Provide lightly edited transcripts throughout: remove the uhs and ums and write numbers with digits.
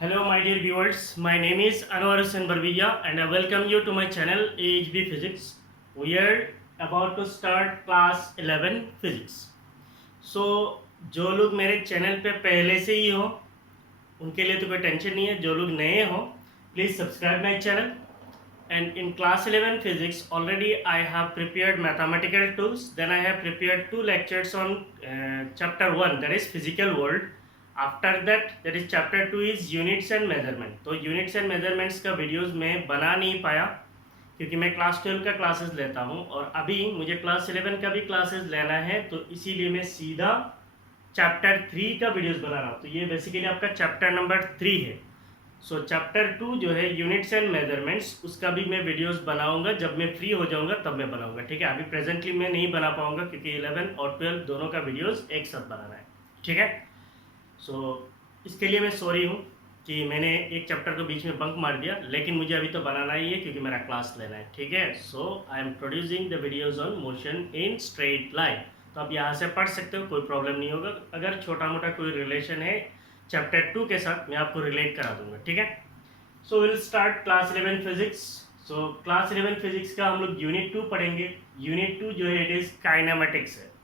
Hello, my dear viewers. My name is Anwar Hussain Barbiya, and I welcome you to my channel AHB Physics. We are about to start class 11 Physics. So, जो लोग मेरे channel पे पहले से ही हो उनके लिए तो कोई टेंशन नहीं है. जो लोग नए हो please subscribe my channel. And in class 11 physics, already I have prepared mathematical tools. Then I have prepared two lectures on chapter 1, that is physical world. After that, that is chapter 2 is units and measurement. तो units and measurements का videos मैं बना नहीं पाया क्योंकि मैं class 12 का classes लेता हूँ और अभी मुझे क्लास 11 का भी क्लासेस लेना है, तो इसीलिए मैं सीधा चैप्टर 3 का वीडियोस बना रहा हूँ. तो ये बेसिकली आपका चैप्टर नंबर 3 है. सो चैप्टर 2 जो है यूनिट्स एंड मेजरमेंट्स, उसका भी मैं वीडियोस बनाऊंगा. जब मैं फ्री हो जाऊंगा तब मैं बनाऊंगा. ठीक है, अभी प्रेजेंटली मैं नहीं बना पाऊंगा क्योंकि 11 और 12 दोनों का वीडियोस एक साथ बनाना है. ठीक है, सो इसके लिए मैं सॉरी हूँ कि मैंने एक चैप्टर को बीच में बंक मार दिया, लेकिन मुझे अभी तो बनाना ही है क्योंकि मेरा क्लास लेना है. ठीक है, so I am producing the videos on motion in straight line. तो आप यहाँ से पढ़ सकते हो, कोई प्रॉब्लम नहीं होगा. अगर छोटा मोटा कोई रिलेशन है चैप्टर 2 के साथ, मैं आपको रिलेट करा दूंगा. ठीक है, so will start class 11 physics. So class 11 physics का हम लोग यूनिट 2 पढ़ेंगे. यूनिट 2 जो है इट इज काइनेमेटिक्स है.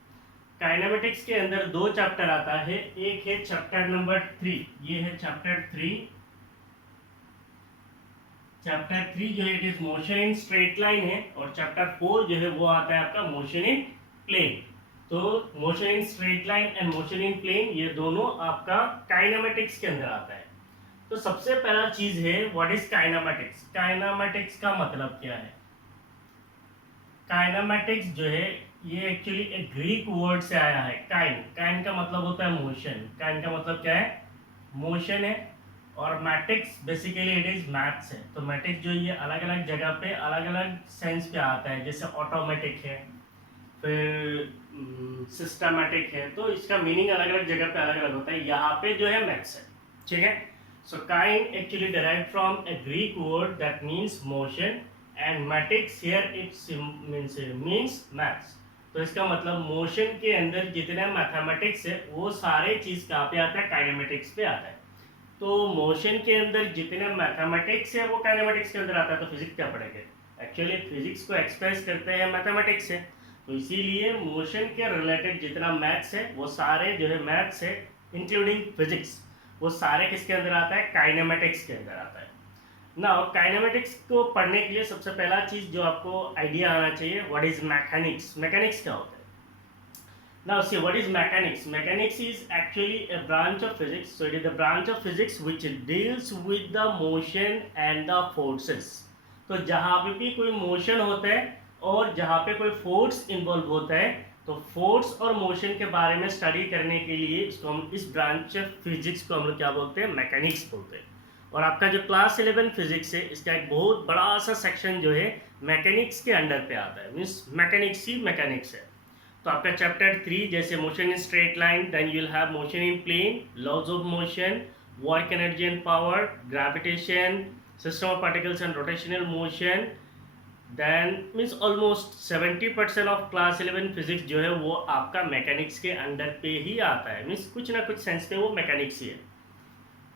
काइनेमेटिक्स के अंदर दो चैप्टर आता है. एक है चैप्टर नंबर 3, ये है चैप्टर 3. चैप्टर 3 जो है it is motion in straight line है, और चैप्टर 4 जो है वो आता है आपका मोशन इन प्लेन. तो motion in straight line and motion in plane, ये दोनों आपका काइनेमेटिक्स के अंदर आता है. तो सबसे पहला चीज है व्हाट इज काइनेमेटिक्स. काइनेमेटिक्स का मतलब क्या है? काइनेमेटिक्स जो है ये एक्चुअली एक ग्रीक वर्ड से आया है. काइन, काइन का मतलब होता है मोशन. काइन का मतलब क्या है? मोशन है. और matics basically it is maths है. तो मैटिक्स जो ये अलग अलग जगह पे अलग अलग सेंस पे आता है. जैसे ऑटोमेटिक है, फिर सिस्टमैटिक है. तो इसका मीनिंग अलग अलग जगह पे अलग अलग होता है. यहाँ पे जो है मैथ्स है. ठीक है, so kind actually derived from a Greek word that means motion, and mathematics here it means maths. तो इसका मतलब मोशन के अंदर जितने मैथमेटिक्स है वो सारे चीज कहाँ पे आता है? काइनेमेटिक्स पे आता है. तो मोशन के अंदर जितने मैथमेटिक्स है वो काइनेमेटिक्स के अंदर आता है. तो फिजिक्स क्या पढ़ेंगे? एक्चुअली फिजिक्स को एक्सप्रेस करते हैं मैथमेटिक्स से. तो इसीलिए मोशन के रिलेटेड जितना मैथ्स है वो सारे जो है मैथ्स है इंक्लूडिंग फिजिक्स, वो सारे किसके अंदर आता है? काइनेमेटिक्स के अंदर आता है. नाउ काइनेमेटिक्स को पढ़ने के लिए सबसे पहला चीज जो आपको आइडिया आना चाहिए, व्हाट इज मैकेनिक्स. मैकेनिक्स क्या होता है? Now see what is mechanics. Mechanics is actually a branch of physics. So it is the branch of physics which deals with the motion and the forces. तो जहाँ पे भी कोई motion होता है और जहाँ पे कोई फोर्स इन्वॉल्व होता है, तो फोर्स और मोशन के बारे में स्टडी करने के लिए इसको हम, इस ब्रांच ऑफ फिजिक्स को हम लोग क्या बोलते हैं? मैकेनिक्स बोलते हैं. और आपका जो क्लास 11 फिजिक्स है इसका एक बहुत बड़ा सा सेक्शन जो है मैकेनिक्स के अंडर पे आता है. मीन्स मैकेनिक्स ही मैकेनिक्स है. तो आपका चैप्टर 3 जैसे motion in straight line, then you will have motion in plane, laws of motion, work energy and power, gravitation, system of particles and rotational motion. Then means almost 70% of class 11 physics जो है वो आपका mechanics के under पे ही आता है. Means कुछ ना कुछ सेंस पे वो मैकेनिक्स ही है.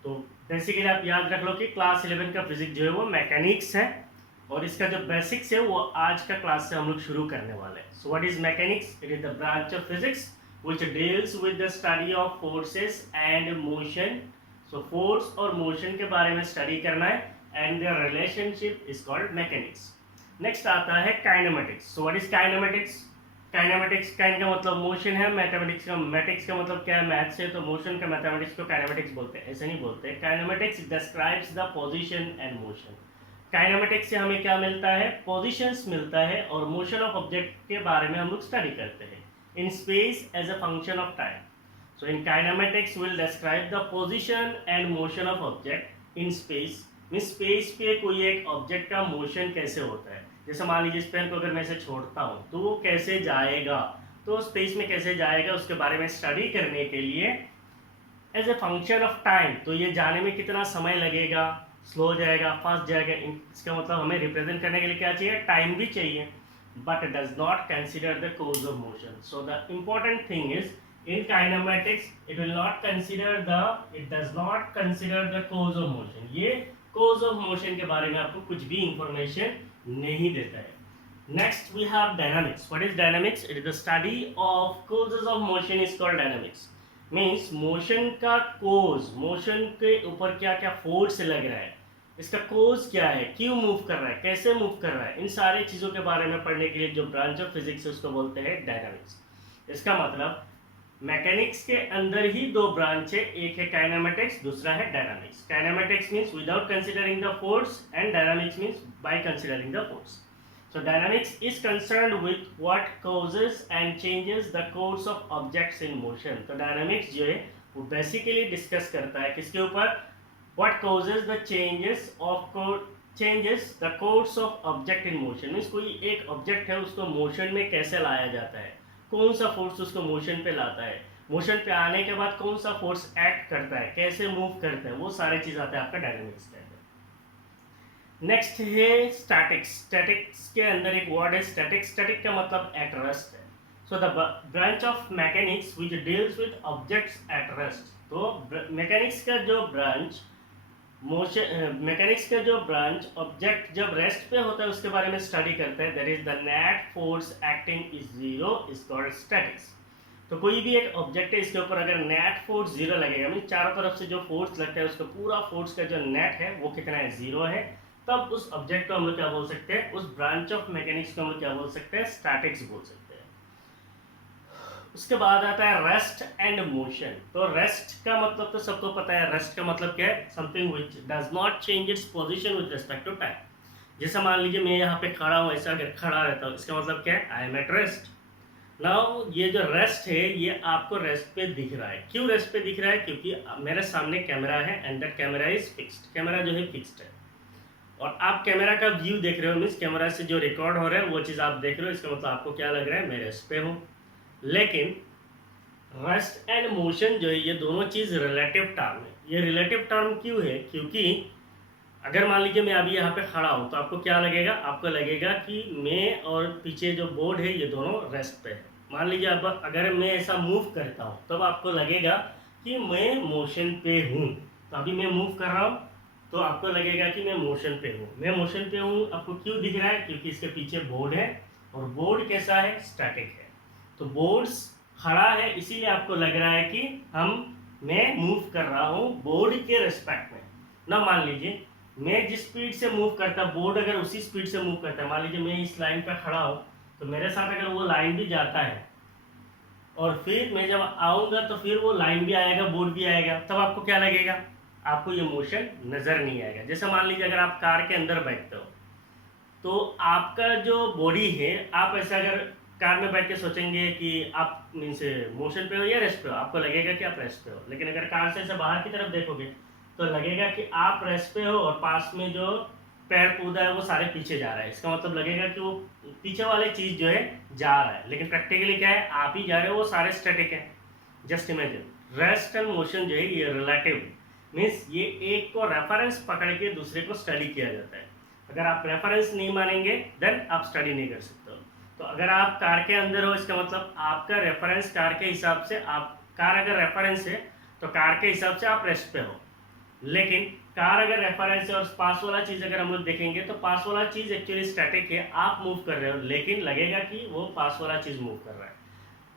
तो बेसिकली आप याद रख लो कि क्लास 11 का फिजिक्स जो है वो मैकेनिक्स है, और इसका जो बेसिक्स है वो आज का क्लास से हम लोग शुरू करने वाले हैं. So what is mechanics? It is the branch of physics which deals with the study of forces and motion. So force और मोशन के बारे में स्टडी करना है, and their relationship is called mechanics. Next आता है kinematics. So what is kinematics? Kinematics, kine का मतलब मोशन है, मैथमेटिक्स का, मैटिक्स का मतलब क्या है? मैथ्स है. तो मोशन का मैथमेटिक्स को काइनेमेटिक्स बोलते हैं. ऐसे नहीं बोलते. Kinematics describes the position and motion. Kinematics से हमें क्या मिलता है? पोजीशंस मिलता है, और मोशन ऑफ ऑब्जेक्ट के बारे में हम लोग स्टडी करते हैं in space as a function of time. So in kinematics will describe the position and motion of object in space. Means space पे कोई एक ऑब्जेक्ट का मोशन कैसे होता है. जैसे मान लीजिए इस पेन को अगर मैं इसे छोड़ता हूँ तो वो कैसे जाएगा, तो स्पेस में कैसे जाएगा, उसके बारे में स्टडी करने के लिए as a function of time. तो ये जाने में कितना समय लगेगा, स्लो जाएगा, फास्ट जाएगा, इसका मतलब हमें रिप्रेजेंट करने के लिए क्या चाहिए? टाइम भी चाहिए. But does not consider the cause of motion. So the important thing is In kinematics, it does not consider the cause of motion. ये cause of motion के बारे में आपको कुछ भी information नहीं देता है. Next we have dynamics. What is dynamics? It is the study of causes of motion is called dynamics. Means motion का cause, motion के ऊपर क्या क्या force लग रहा है, इसका cause क्या है, क्यों मूव कर रहा है, कैसे मूव कर रहा है, इन सारी चीज़ों के बारे में पढ़ने के लिए जो ब्रांच ऑफ फिजिक्स है उसको बोलते हैं डायनामिक्स. इसका मतलब मैकेनिक्स के अंदर ही दो ब्रांच है, एक है काइनेमेटिक्स, दूसरा है dynamics. Kinematics means without considering the force and dynamics means by considering the force. So dynamics is concerned with what causes and changes the course of objects in motion. तो dynamics जो है वो basically discuss करता है किसके ऊपर, what causes the changes the course of object in motion. Means कोई एक ऑब्जेक्ट है उसको मोशन में कैसे लाया जाता है, कौन सा फोर्स उसको मोशन पे लाता है, मोशन पे आने के बाद कौन सा फोर्स एक्ट करता है, कैसे मूव करता है, वो सारे चीज़ आते हैं आपका डायनामिक्स के अंदर. नेक्स्ट है स्टैटिक्स. स्टैटिक्स के अंदर एक वर्ड है स्टैटिक. स्टैटिक का मतलब एट रेस्ट है. So the branch of mechanics which deals with objects at rest. तो मैकेनिक्स का जो ब्रांच मैकेनिक्स का जो ब्रांच ऑब्जेक्ट जब रेस्ट पे होता है उसके बारे में स्टडी करता है. That is the net force acting is zero is called statics. तो कोई भी एक ऑब्जेक्ट है, इसके ऊपर अगर नेट फोर्स जीरो लगेगा, मीन चारों तरफ से जो फोर्स लगता है उसका पूरा फोर्स का जो नेट है वो कितना है, जीरो है, तब उस ऑब्जेक्ट को हम लोग क्या बोल सकते हैं, उस ब्रांच ऑफ मैकेनिक्स को हम लोग क्या बोल सकते हैं, स्टैटिक्स बोल सकते हैं. उसके बाद आता है रेस्ट एंड मोशन. तो रेस्ट का मतलब तो सबको पता है. रेस्ट का मतलब क्या है, something which does not change its position with respect to time. जैसे मान लीजिए मैं यहाँ पे खड़ा हूँ, ऐसा अगर खड़ा रहता हूँ, इसका मतलब क्या है, I am at rest. Now ये जो रेस्ट है ये आपको रेस्ट पे दिख रहा है. क्यों रेस्ट पे दिख रहा है, क्योंकि मेरे सामने कैमरा है and that camera is fixed. Camera जो है फिक्स्ड है और आप कैमरा का व्यू देख रहे हो, मीन्स कैमरा से जो रिकॉर्ड हो रहा है वो चीज़ आप देख रहे हो. इसका मतलब आपको क्या लग रहा है, मैं रेस्ट पे हूँ. लेकिन रेस्ट एंड मोशन जो है ये दोनों चीज़ रिलेटिव टर्म है. ये रिलेटिव टर्म क्यों है, क्योंकि अगर मान लीजिए मैं अभी यहाँ पे खड़ा हूँ तो आपको क्या लगेगा, आपको लगेगा कि मैं और पीछे जो बोर्ड है ये दोनों रेस्ट पे है. मान लीजिए अब अगर मैं ऐसा मूव करता हूँ तब आपको लगेगा कि मैं मोशन पे हूँ. तो अभी मैं मूव कर रहा हूँ तो आपको लगेगा कि मैं मोशन पे हूँ. मैं मोशन पे हूँ, आपको क्यों दिख रहा है, क्योंकि इसके पीछे बोर्ड है और बोर्ड कैसा है, स्टैटिक है. तो बोर्ड खड़ा है इसीलिए आपको लग रहा है कि मैं मूव कर रहा हूँ बोर्ड के रिस्पेक्ट में. ना मान लीजिए मैं जिस स्पीड से मूव करता, बोर्ड अगर उसी स्पीड से मूव करता है, मान लीजिए मैं इस लाइन पर खड़ा हूँ तो मेरे साथ अगर वो लाइन भी जाता है और फिर मैं जब आऊँगा तो फिर वो लाइन भी आएगा, बोर्ड भी आएगा, तब आपको क्या लगेगा, आपको ये मोशन नज़र नहीं आएगा. जैसे मान लीजिए अगर आप कार के अंदर बैठते हो तो आपका जो बॉडी है, आप ऐसे अगर कार में बैठ के सोचेंगे कि आप मीन्स मोशन पे हो या रेस्ट पे हो, आपको लगेगा कि आप रेस्ट पे हो. लेकिन अगर कार से ऐसे बाहर की तरफ देखोगे तो लगेगा कि आप रेस्ट पे हो और पास में जो पेड़ पौधा है वो सारे पीछे जा रहा है. इसका मतलब लगेगा कि वो पीछे वाली चीज़ जो है जा रहा है, लेकिन प्रैक्टिकली क्या है, आप ही जा रहे हो, वो सारे स्टैटिक है. Just imagine, rest and motion जो है ये रिलेटिव मीन्स ये एक को रेफरेंस पकड़ के दूसरे को स्टडी किया जाता है. अगर आप रेफरेंस नहीं मानेंगे देन आप स्टडी नहीं कर सकते हो. तो अगर आप कार के अंदर हो इसका मतलब आपका रेफरेंस कार के हिसाब से, आप कार अगर रेफरेंस है तो कार के हिसाब से आप रेस्ट पे हो. लेकिन कार अगर रेफरेंस है और पास वाला चीज़ अगर हम लोग देखेंगे तो पास वाला चीज़ एक्चुअली स्टैटिक है, आप मूव कर रहे हो लेकिन लगेगा कि वो पास वाला चीज़ मूव कर रहा है.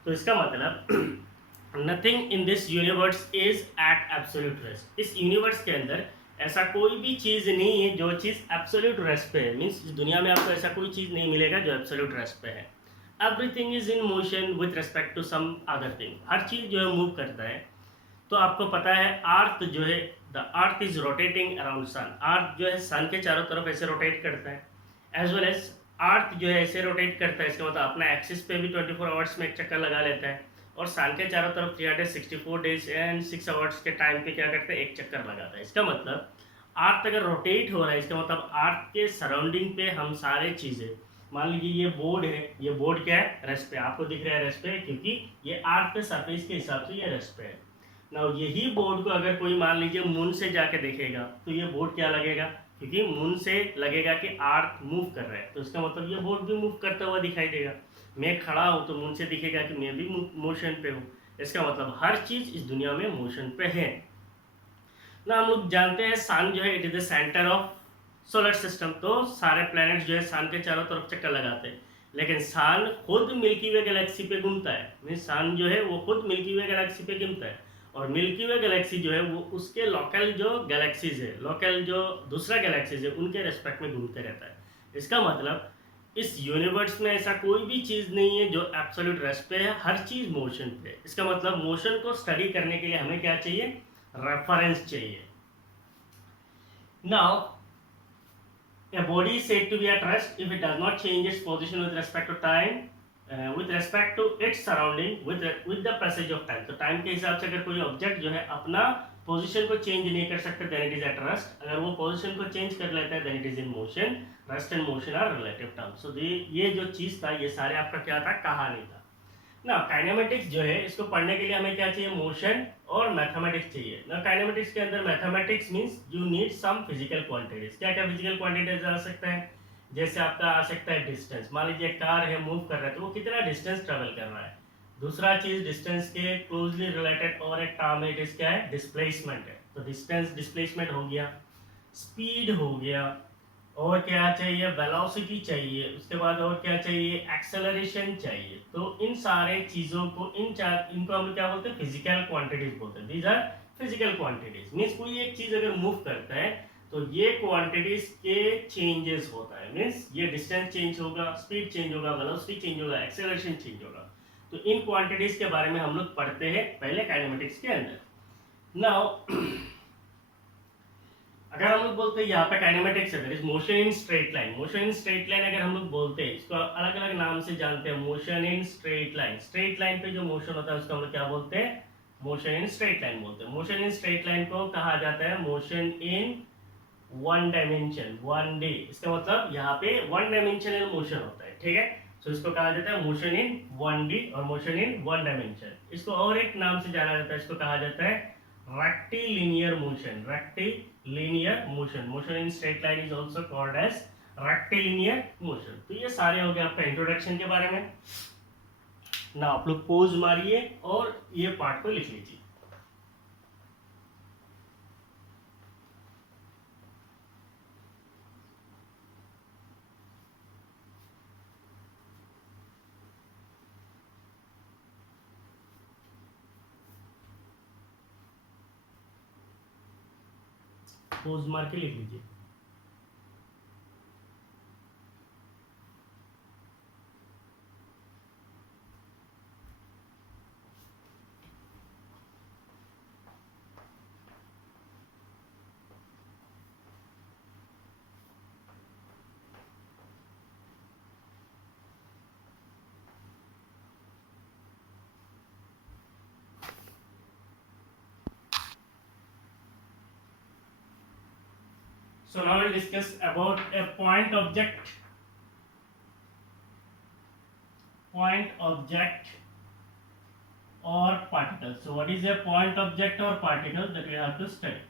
तो इसका मतलब nothing in this universe is at absolute rest. इस यूनिवर्स के अंदर ऐसा कोई भी चीज़ नहीं है जो चीज़ एब्सोल्यूट रेस्ट पे है. मीन्स दुनिया में आपको ऐसा कोई चीज़ नहीं मिलेगा जो एब्सोल्यूट रेस्ट पे है. Everything is in motion with respect to some other thing. हर चीज़ जो है मूव करता है. तो आपको पता है अर्थ जो है, the earth is rotating around sun. Earth जो है सन के चारों तरफ ऐसे रोटेट करता है, एज वेल एज अर्थ जो है ऐसे रोटेट करता है. इसका मतलब अपना एक्सिस पे भी 24 आवर्स में एक चक्कर लगा लेता है और सन के चारों तरफ 364 डेज एंड 6 आवर्स के टाइम पे क्या करता है, एक चक्कर लगाता है. इसका मतलब अर्थ अगर रोटेट हो रहा है, इसका मतलब अर्थ के सराउंडिंग पे हम सारे चीज़ें, मान लीजिए ये बोर्ड है, ये बोर्ड क्या है, रेस्ट पे. आपको दिख रहा है रेस्ट पे क्योंकि ये अर्थ के सरफेस के हिसाब से ये रेस्ट पे है. ना यही बोर्ड को अगर कोई मान लीजिए मून से जाके देखेगा तो ये बोर्ड क्या लगेगा, क्योंकि मून से लगेगा कि अर्थ मूव कर रहा है तो इसका मतलब ये बोर्ड भी मूव करता हुआ दिखाई देगा. मैं खड़ा हूँ तो मून से दिखेगा कि मैं भी मोशन पे हूँ. इसका मतलब हर चीज इस दुनिया में मोशन पे है ना। हम लोग जानते हैं सन जो है it is the centre of solar system, तो सारे प्लैनेट्स जो है सन के चारों तरफ चक्कर लगाते हैं, लेकिन सन खुद मिल्की वे गैलेक्सी पे घूमता है। मीन्स सन जो है वो खुद मिल्की वे गैलेक्सी पे घूमता है, और मिल्की वे गैलेक्सी जो है वो उसके लोकल जो गैलेक्सीज है, लोकल जो दूसरा गैलेक्सीज है उनके रेस्पेक्ट में घूमते रहता है। इसका मतलब इस यूनिवर्स में ऐसा कोई भी चीज़ नहीं है जो एब्सोल्यूट रेस्ट पे है, हर चीज़ मोशन पे है। इसका मतलब मोशन को स्टडी करने के लिए हमें क्या चाहिए, रेफरेंस चाहिए। Now a body is said to be at rest if it does not change its position with respect to time, with respect to its surrounding, with the passage of time। तो time के हिसाब से अगर कोई object जो है अपना position को चेंज नहीं कर सकता then it is at rest. अगर वो पोजीशन को चेंज कर लेता है then it is in motion. Rest and motion are relative terms. So ये जो चीज था ये सारे आपका क्या था, कहानी था ना। काइनेमेटिक्स जो है इसको पढ़ने के लिए हमें क्या चाहिए, मोशन और मैथमेटिक्स चाहिए ना। काइनेमेटिक्स के अंदर mathematics means you need some physical quantities. क्या क्या फिजिकल क्वांटिटीज आ सकता है, जैसे आपका आ सकता है डिस्टेंस। मान लीजिए कार है, मूव कर रहा है तो वो कितना डिस्टेंस ट्रेवल कर रहा है। दूसरा चीज डिस्टेंस के क्लोजली रिलेटेड और एक टर्म है, इट इज क्या है, डिस्प्लेसमेंट है। तो डिस्टेंस डिस्प्लेसमेंट हो गया, स्पीड हो गया, और क्या चाहिए, वेलोसिटी चाहिए, उसके बाद और क्या चाहिए, एक्सेलरेशन चाहिए। तो इन सारे चीजों को इनको हम क्या बोलते हैं, फिजिकल क्वांटिटीज बोलते हैं। These are physical quantities. Means कोई एक चीज अगर मूव करता है तो ये क्वांटिटीज के चेंजेस होता है। मींस ये डिस्टेंस चेंज होगा, स्पीड चेंज होगा, वेलोसिटी चेंज होगा, एक्सेलरेशन चेंज होगा। तो इन क्वांटिटीज के बारे में हम लोग पढ़ते हैं पहले काइनेमेटिक्स के अंदर। नाउ अगर हम लोग बोलते हैं यहाँ पे काइनेमेटिक्स है, motion in straight line. Motion in straight line अगर हम लोग बोलते हैं, इसको अलग अलग नाम से जानते हैं। Motion in straight line, straight line पे जो मोशन होता है उसको हम लोग क्या बोलते हैं, मोशन इन स्ट्रेट लाइन बोलते हैं। मोशन इन स्ट्रेट लाइन को कहा जाता है motion in one dimension, 1D। इसका मतलब यहाँ पे वन डायमेंशनल मोशन होता है, ठीक है। तो इसको कहा जाता है मोशन इन 1D और मोशन इन वन डायमेंशन। इसको और एक नाम से जाना जाता है, इसको कहा जाता है rectilinear motion. Rectilinear motion, motion in straight line is also called as rectilinear motion. तो ये सारे हो गए आपका इंट्रोडक्शन के बारे में ना। आप लोग पोज मारिए और ये पार्ट को लिख लीजिए। पोज मार के लिख लीजिए। So now we'll discuss about a point object or particle. So what is a point object or particle that we have to study?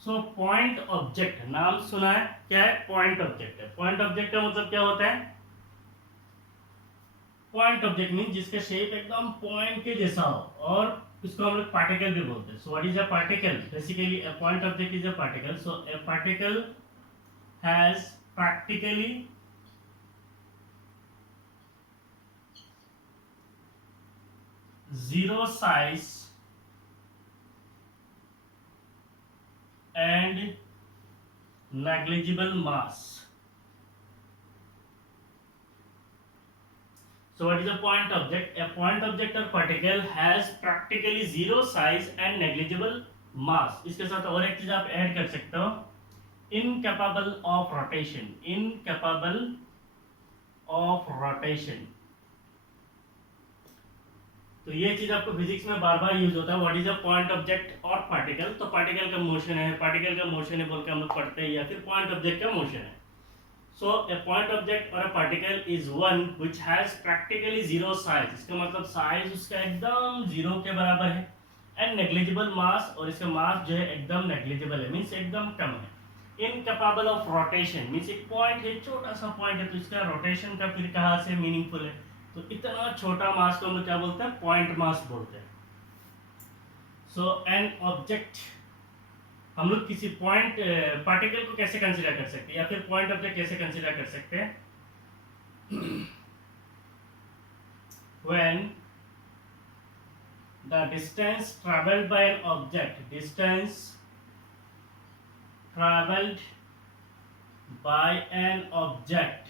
So point object, नाम सुना है, क्या है, point object है। point object का मतलब क्या होता है, point object मीन जिसका शेप एकदम पॉइंट के जैसा हो, और इसको हम लोग पार्टिकल भी बोलते हैं। So what is a particle, basically a point object is a particle. So a particle has practically zero size and negligible mass. So what is a point object? A point object or particle has practically zero size and negligible mass. इसके साथ और एक चीज आप add कर सकते हो, incapable of rotation, incapable of rotation। तो ये चीज आपको फिजिक्स में बार बार यूज होता है। What is a point object और पार्टिकल। तो पार्टिकल का मोशन है, पार्टिकल का मोशन है बोल के हम लोग पढ़ते हैं, या फिर पॉइंट ऑब्जेक्ट का मोशन है। So a point object or a particle is one which has practically zero size। इसका मतलब साइज उसका एकदम जीरो के बराबर है, and negligible mass, और इसका मास जो है एकदम negligible है, मीन्स एकदम कम है। Incapable of rotation मीन्स एक पॉइंट है, छोटा सा पॉइंट है, तो इसका रोटेशन का फिर कहाँ से मीनिंगफुल है, तो इतना छोटा मास को हम लोग क्या बोलते हैं, पॉइंट मास बोलते हैं। सो एन ऑब्जेक्ट, हम लोग किसी पॉइंट पार्टिकल को कैसे कंसीडर कर सकते हैं, या फिर पॉइंट ऑब्जेक्ट कैसे कंसीडर कर सकते हैं, when the distance traveled by an object, distance traveled by an object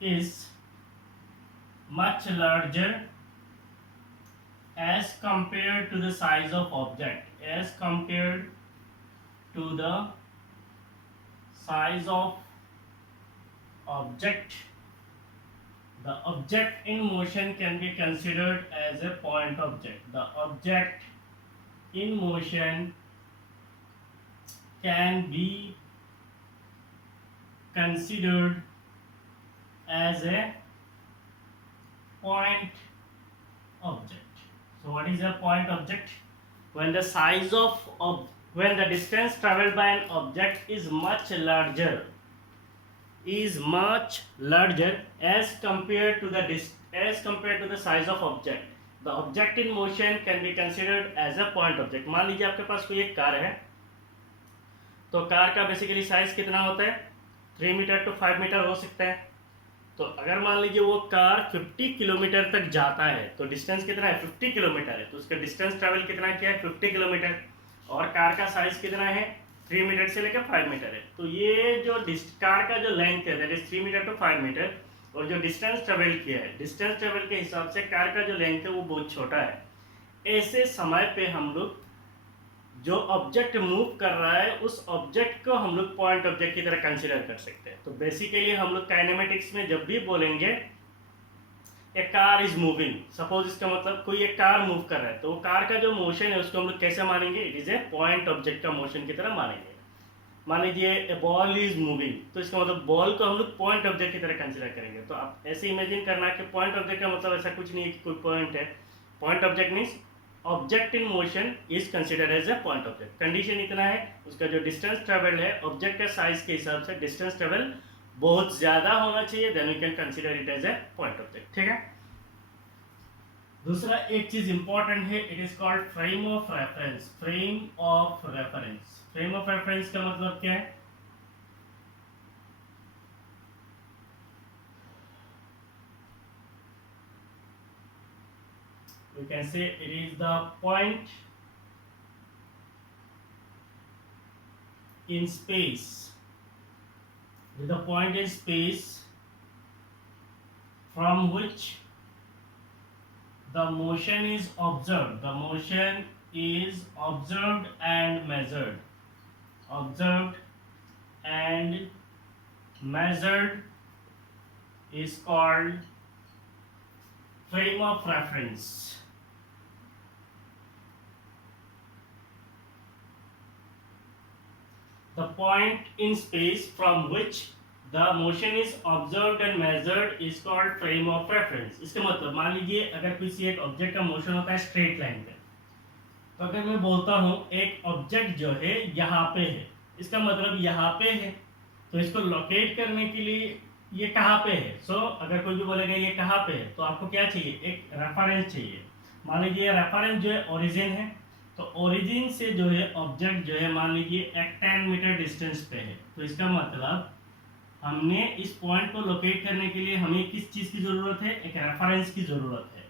is much larger as compared to the size of object, as compared to the size of object, the object in motion can be considered as a point object. The object in motion can be considered as a point object. So what is a point object? When the size when the distance traveled by an object is much larger as compared to the size of object, the object in motion can be considered as a point object. मान लीजिए आपके पास कोई एक car है, तो car का basically size कितना होता है, 3 मीटर to 5 मीटर हो सकता है। तो अगर मान लीजिए वो कार 50 किलोमीटर तक जाता है, तो डिस्टेंस कितना है, 50 किलोमीटर है, तो उसका डिस्टेंस ट्रैवल कितना किया है, 50 किलोमीटर, और कार का साइज कितना है, 3 मीटर से लेकर 5 मीटर है। तो ये जो कार का जो लेंथ है that is 3 metre to 5 metre, और जो डिस्टेंस ट्रेवल किया है, डिस्टेंस ट्रेवल के हिसाब से कार का जो लेंथ है वो बहुत छोटा है। ऐसे समय पे हम लोग जो ऑब्जेक्ट मूव कर रहा है उस ऑब्जेक्ट को हम लोग पॉइंट ऑब्जेक्ट की तरह कंसीडर कर सकते हैं। तो बेसिकली हम लोग काइनेमेटिक्स में जब भी बोलेंगे ए कार इज मूविंग, सपोज इसका मतलब कोई एक कार मूव कर रहा है, तो वो कार का जो मोशन है उसको हम लोग कैसे मानेंगे, it is a point object का मोशन की तरह मानेंगे। मान लीजिए ए बॉल इज मूविंग, तो इसका मतलब बॉल को हम लोग पॉइंट ऑब्जेक्ट की तरह कंसीडर करेंगे। तो आप ऐसे इमेजिन करना कि पॉइंट ऑब्जेक्ट का मतलब ऐसा कुछ नहीं है कि कोई पॉइंट है। Point object means object in motion is considered as a point object. Condition इतना है, उसका जो डिस्टेंस ट्रेवल्ड है ऑब्जेक्ट के साइज के हिसाब से डिस्टेंस ट्रेवल बहुत ज्यादा होना चाहिए, then we can consider it as a point object. ठीक है। दूसरा एक चीज इंपॉर्टेंट है, it is called frame of reference. Frame of reference, frame of reference का मतलब क्या है, we can say it is the point in space, with the point in space from which the motion is observed. The motion is observed and measured. Observed and measured is called frame of reference. The point in space from which the motion is observed and measured is called frame of reference. इसका मतलब मान लीजिए अगर किसी एक object का motion होता है स्ट्रेट लाइन पे, तो अगर मैं बोलता हूँ एक ऑब्जेक्ट जो है यहाँ पे है, इसका मतलब यहाँ पे है, तो इसको लोकेट करने के लिए ये कहाँ पे है। सो अगर कोई भी बोलेगा ये कहाँ पे है, तो आपको क्या चाहिए, एक रेफरेंस चाहिए। मान लीजिए रेफरेंस जो है ओरिजिन है, तो ओरिजिन से जो है ऑब्जेक्ट जो है मान लीजिए एक 10 मीटर डिस्टेंस पे है, तो इसका मतलब हमने इस पॉइंट को लोकेट करने के लिए हमें किस चीज़ की ज़रूरत है, एक रेफरेंस की ज़रूरत है।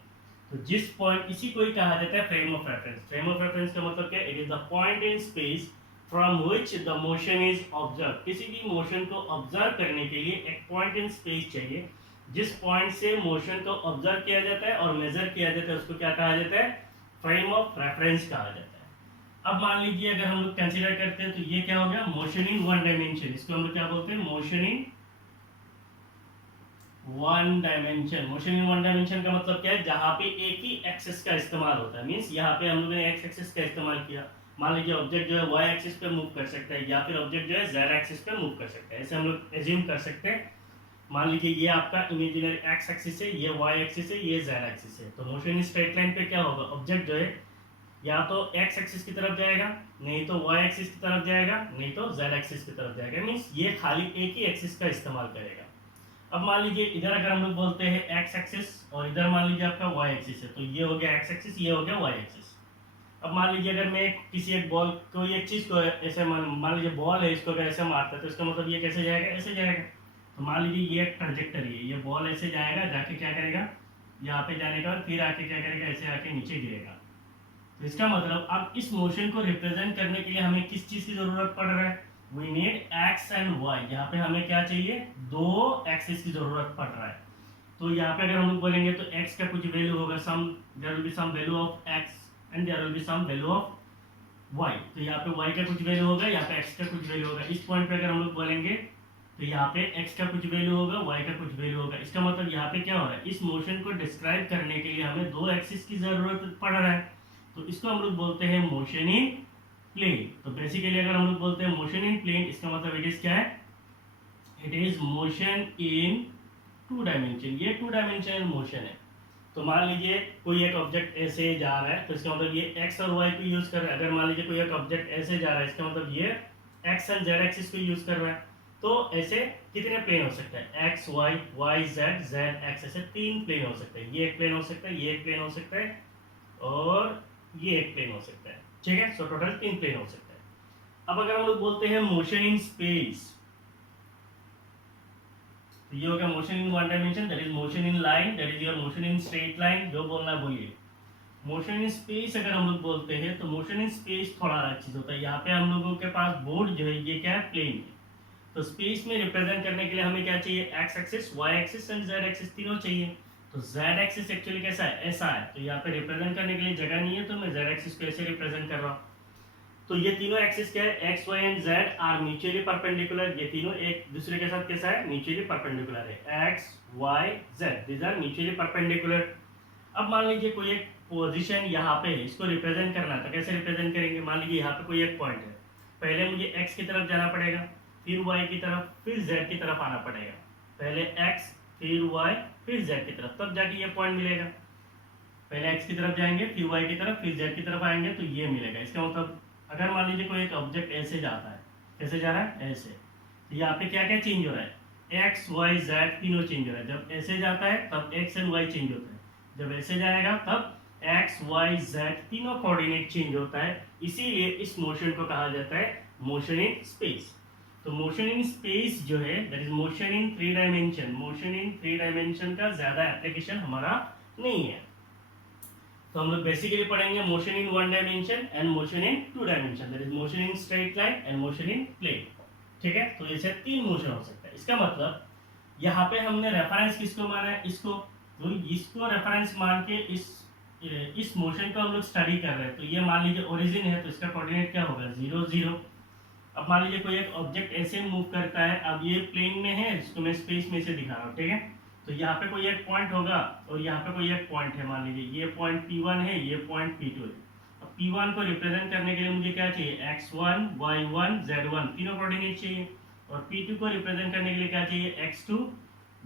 तो जिस पॉइंट, इसी को ही कहा जाता है frame of reference. Frame of reference का मतलब क्या है, it is the point in space from which the motion is observe. किसी भी मोशन को ऑब्जर्व करने के लिए एक पॉइंट इन स्पेस चाहिए, जिस पॉइंट से मोशन को ऑब्जर्व किया जाता है और मेजर किया जाता है, उसको क्या कहा जाता है, फ्रेम ऑफ रेफरेंस कहा जाता है। अब मान लीजिए अगर हम लोग कंसीडर करते हैं, तो ये क्या हो गया, मोशन इन वन डायमेंशन। इसको हम लोग क्या बोलते हैं, motion in one dimension. Motion in one dimension का मतलब क्या है, जहां पे एक ही एक्सिस का इस्तेमाल होता है। मींस यहाँ पे हम लोगों ने एक्स एक्सिस का इस्तेमाल किया। मान लीजिए ऑब्जेक्ट जो है वाई एक्सिस पे मूव कर सकता है, या फिर ऑब्जेक्ट जो है जेड एक्सिस पे मूव कर सकता है। ऐसे हम लोग एज्यूम कर सकते हैं। मान लीजिए ये आपका इमेजिनरी एक्स एक्सिस है, ये वाई एक्सिस है, ये जेड एक्सिस है। तो मोशन इन स्ट्रेट लाइन पे क्या होगा, ऑब्जेक्ट जो है या तो एक्स एक्सिस की तरफ जाएगा, नहीं तो वाई एक्सिस की तरफ जाएगा, नहीं तो जेड एक्सिस की तरफ जाएगा। मींस ये खाली एक ही एक्सिस का इस्तेमाल करेगा। अब मान लीजिए इधर अगर हम लोग बोलते हैं एक्स एक्सिस और इधर मान लीजिए आपका वाई एक्सिस है, तो ये हो गया एक्स एक्सिस, ये हो गया वाई एक्सिस। अब मान लीजिए अगर मैं किसी एक बॉल कोई एक चीज़ को ऐसे मान लीजिए बॉल है, इसको अगर ऐसे मारता है तो इसका मतलब ये कैसे जाएगा, ऐसे जाएगा। तो मान लीजिए ये एक ट्रैजेक्टरी है, ये बॉल ऐसे जाएगा, जाके क्या करेगा, यहाँ पे जाने के बाद फिर आके क्या करेगा, ऐसे आके नीचे गिरेगा। तो इसका मतलब अब इस मोशन को रिप्रेजेंट करने के लिए हमें किस चीज़ की ज़रूरत पड़ रहा है, we need X and Y. यहाँ पे हमें क्या चाहिए, दो एक्सिस की ज़रूरत पड़ रहा है। तो यहाँ पे अगर हम लोग बोलेंगे तो x का कुछ वैल्यू होगा, some there will be some value of x and there will be some value of y। तो यहाँ पे y का कुछ वैल्यू होगा, यहाँ पे x का कुछ वैल्यू होगा। इस पॉइंट पे अगर हम लोग बोलेंगे तो यहाँ पे x का कुछ वैल्यू होगा, y का कुछ वैल्यू होगा। इसका मतलब यहाँ पे क्या हो रहा है, इस मोशन को डिस्क्राइब करने के लिए हमें दो एक्सिस की जरूरत पड़ रहा है। तो इसको हम लोग बोलते हैं मोशन इन प्लेन। तो बेसिकली अगर हम लोग बोलते हैं मोशन इन प्लेन, इसका मतलब इट इज क्या है, it is motion in two dimension. ये टू डायमेंशनल मोशन है। तो मान लीजिए कोई एक ऑब्जेक्ट ऐसे जा रहा है, तो इसका मतलब ये एक्स और वाई को यूज कर रहा है। अगर मान लीजिए कोई एक ऑब्जेक्ट ऐसे जा रहा है, इसका मतलब ये एक्स एंड जेड एक्सिस को यूज कर रहा है। तो ऐसे कितने प्लेन हो सकते हैं, X Y, Y Z, Z X, ऐसे तीन प्लेन हो सकते हैं। ये एक प्लेन हो सकता है, ये एक प्लेन हो सकता है और ये एक प्लेन हो सकता है। ठीक है, सो टोटल तीन प्लेन हो सकता है। अब अगर हम लोग बोलते हैं मोशन इन स्पेस, तो ये हो गया motion in one dimension, that is motion in line, that is your motion in straight line, जो बोलना है बोलिए। मोशन इन स्पेस अगर हम लोग बोलते हैं तो मोशन इन स्पेस थोड़ा अलग चीज होता है। यहाँ पे हम लोगों के पास बोर्ड जो है ये क्या है, प्लेन है। तो स्पेस में रिप्रेजेंट करने के लिए हमें क्या चाहिए, X axis, Y axis and Z axis, तीनों चाहिए। तो जेड एक्सिस एक्चुअली कैसा है, ऐसा है। तो यहाँ पे रिप्रेजेंट करने के लिए जगह नहीं है, तो मैं जेड एक्सिस को ऐसे रिप्रेजेंट कर रहा हूँ। तो ये तीनों एक्सिस क्या है, X Y and Z are mutually perpendicular. ये तीनों एक दूसरे के साथ कैसा है, म्यूचुअली परपेंडिकुलर है। X Y Z, this are mutually perpendicular. अब मान लीजिए कोई एक पोजीशन यहाँ पे है, इसको रिप्रेजेंट करना है, तो कैसे रिप्रेजेंट करेंगे। मान लीजिए यहाँ पे कोई एक पॉइंट है, पहले मुझे एक्स की तरफ जाना पड़ेगा, फिर वाई की तरफ, फिर जेड की तरफ आना पड़ेगा। पहले एक्स, फिर वाई, फिर जेड की तरफ, तब जाके ये पॉइंट मिलेगा। पहले एक्स की तरफ जाएंगे, फिर वाई की तरफ, फिर जेड की तरफ आएंगे, तो ये मिलेगा। इसका मतलब अगर मान लीजिए कोई एक ऑब्जेक्ट ऐसे जाता है, कैसे जा रहा है, ऐसे, तो यहाँ पे क्या क्या चेंज हो रहा है, एक्स वाई जेड तीनों चेंज हो रहा है। जब ऐसे जाता है तब एक्स एंड वाई चेंज होता है, जब ऐसे जाएगा तब एक्स वाई जेड तीनों कोऑर्डिनेट चेंज होता है। इसीलिए इस मोशन को कहा जाता है मोशन इन स्पेस। तो मोशन इन स्पेस जो है that is motion in three dimension. Motion in three dimension का ज्यादा एप्लीकेशन हमारा नहीं है। तो हम लोग बेसिकली पढ़ेंगे motion in one dimension and motion in two dimension, that is motion in straight line and motion in plane. ठीक है, तो ऐसे तीन मोशन हो सकता है। इसका मतलब यहाँ पे हमने रेफरेंस किसको माना है, इसको। तो इसको रेफरेंस मान के इस मोशन को हम लोग स्टडी कर रहे हैं। तो ये मान लीजिए ओरिजिन है, तो इसका कोऑर्डिनेट क्या होगा, 0 0। अब मान लीजिए कोई एक ऑब्जेक्ट ऐसे मूव करता है, अब ये प्लेन में है, इसको मैं स्पेस में से दिखा रहा हूँ। ठीक है, तो यहाँ पे कोई एक पॉइंट होगा और यहाँ पे कोई एक पॉइंट है, मान लीजिए ये पॉइंट P1 है, ये पॉइंट P2 है। अब P1 को रिप्रेजेंट करने के लिए मुझे क्या चाहिए, x1 y1 z1 तीनों कोऑर्डिनेट चाहिए। और P2 को रिप्रेजेंट करने के लिए क्या चाहिए, x2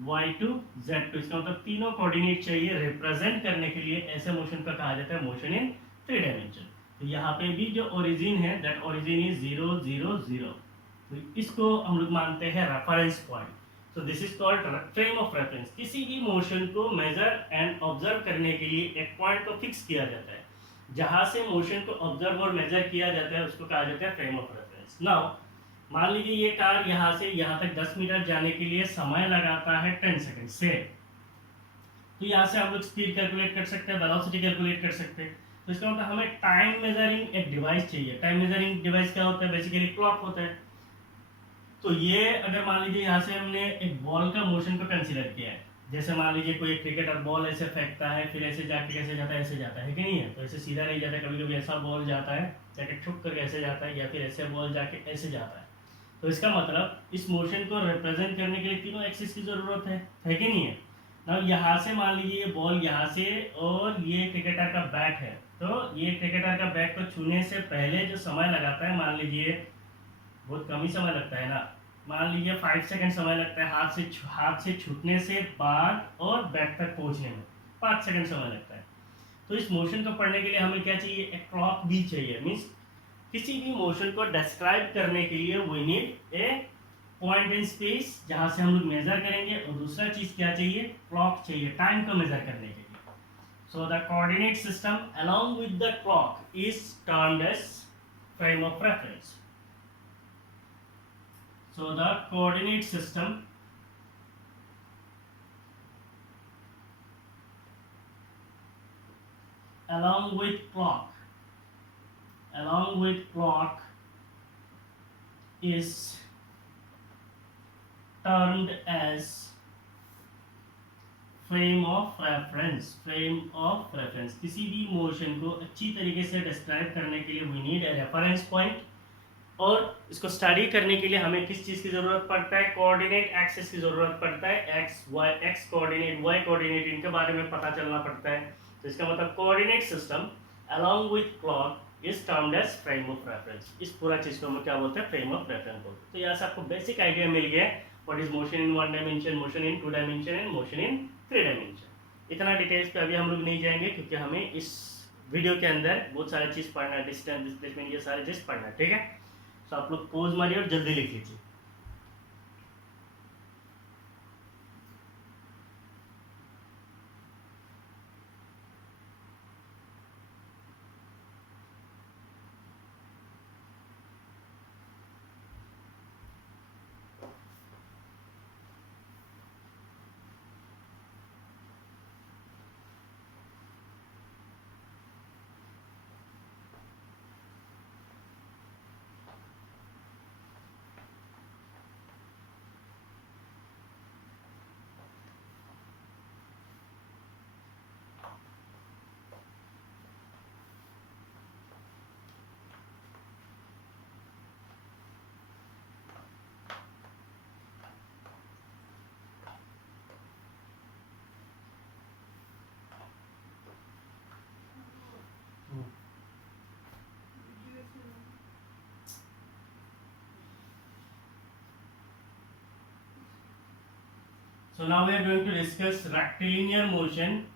y2 z2। इसका मतलब तीनों कोऑर्डिनेट चाहिए रिप्रेजेंट करने के लिए। ऐसे मोशन का कहा जाता है मोशन इन थ्री डायमेंशन। तो यहाँ पे भी जो ओरिजिन है दैट ओरिजिन इज 0 0 0। तो इसको हम लोग मानते हैं रेफरेंस पॉइंट। तो this is called frame of reference. किसी भी मोशन को मेजर एंड ऑब्जर्व करने के लिए एक पॉइंट को फिक्स किया जाता है, जहां से मोशन को ऑब्जर्व और मेजर किया जाता है, उसको कहा जाता है फ्रेम ऑफ रेफरेंस। नाउ मान लीजिए ये कार यहाँ से यहाँ तक 10 मीटर जाने के लिए समय लगाता है 10 सेकंड से। तो यहाँ से हम लोग स्पीड कैलकुलेट कर सकते हैं, वेलोसिटी कैलकुलेट कर सकते हैं। तो इसका मतलब हमें टाइम मेजरिंग एक डिवाइस चाहिए। टाइम मेजरिंग डिवाइस क्या होता है, बेसिकली क्लॉक होता है। तो ये अगर मान लीजिए यहाँ से हमने एक बॉल का मोशन को कंसीडर किया है, जैसे मान लीजिए कोई क्रिकेटर बॉल ऐसे फेंकता है, फिर ऐसे जाके कैसे जाता है, ऐसे जाता है कि नहीं है। तो ऐसे सीधा नहीं जाता, कभी कभी ऐसा बॉल जाता है जाके ठुक करके ऐसे जाता है, या फिर ऐसे बॉल जाके ऐसे जाता है। तो इसका मतलब इस मोशन को रिप्रेजेंट करने के लिए तीनों एक्सिस की जरूरत है कि नहीं है ना। यहाँ से मान लीजिए ये बॉल यहाँ से, और ये क्रिकेटर का बैट है, तो ये क्रिकेटर का बैट को छूने से पहले जो समय लगाता है, मान लीजिए बहुत कम ही समय लगता है ना, मान लीजिए 5 सेकंड समय लगता है हाथ से छूटने से बाद और बैट तक पहुंचने में 5 सेकंड समय लगता है। तो इस मोशन को पढ़ने के लिए हमें क्या चाहिए, एक क्लॉक भी चाहिए। मीन्स किसी भी मोशन को डिस्क्राइब करने के लिए we need a point in space जहां से हम लोग मेजर करेंगे, और दूसरा चीज क्या चाहिए, क्लॉक चाहिए टाइम को मेजर करने के लिए। So the coordinate system along with the clock is termed as frame of reference. So the coordinate system along with clock is termed as frame of reference. किसी भी मोशन को अच्छी तरीके से डिस्क्राइब करने के लिए we need a reference point, और इसको स्टडी करने के लिए हमें किस चीज़ की ज़रूरत पड़ता है, कोऑर्डिनेट एक्सिस की ज़रूरत पड़ता है। एक्स कोऑर्डिनेट, वाई कोऑर्डिनेट, इनके बारे में पता चलना पड़ता है। तो इसका मतलब coordinate system along with clock is termed as frame of reference. इस पूरा चीज़ को हम क्या बोलते हैं, फ्रेम ऑफ रेफरेंस बोलते हैं। तो यहाँ से आपको बेसिक आइडिया मिल गया what is motion in 1 dimension, motion in 2 dimension and motion in 3 dimension. इतना डिटेल्स पे अभी हम लोग नहीं जाएंगे, क्योंकि हमें इस वीडियो के अंदर बहुत सारी चीज़ पढ़ना है, डिस्टेंस, डिस्प्लेसमेंट, ये सारे चीज़ पढ़ना है, ठीक है। तो आप लोग पोज मारिए और जल्दी लिख लीजिए। So now we are going to discuss rectilinear motion.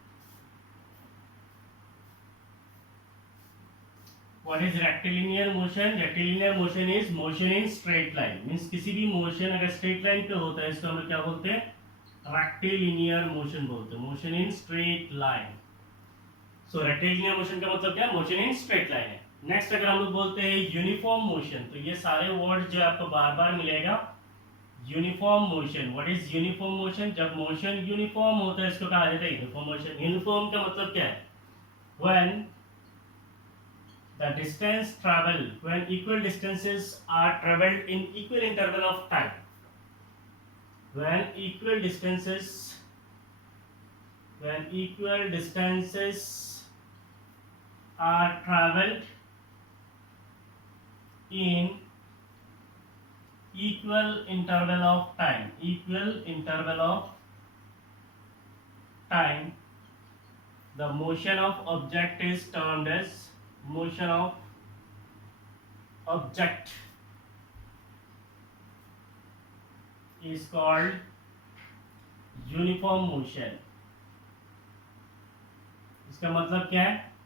What is rectilinear motion? Rectilinear motion is motion in straight line. Means किसी भी motion अगर straight line पे होता है, इसको हम क्या बोलते हैं, rectilinear motion बोलते हैं, motion in straight line. So rectilinear motion का मतलब क्या है, motion in straight line है। Next अगर हम लोग बोलते हैं uniform motion, तो ये सारे वर्ड जो आपको बार बार मिलेगा, uniform motion. What is uniform motion? जब मोशन यूनिफॉर्म होता है इसको कहा जाता है यूनिफॉर्म मोशन। यूनिफॉर्म का मतलब क्या है, when the distance travel, when equal distances are travelled in equal interval of time, when equal distances are travelled in equal interval of time, the motion of object is termed as motion of object is called uniform motion। इसका मतलब क्या है,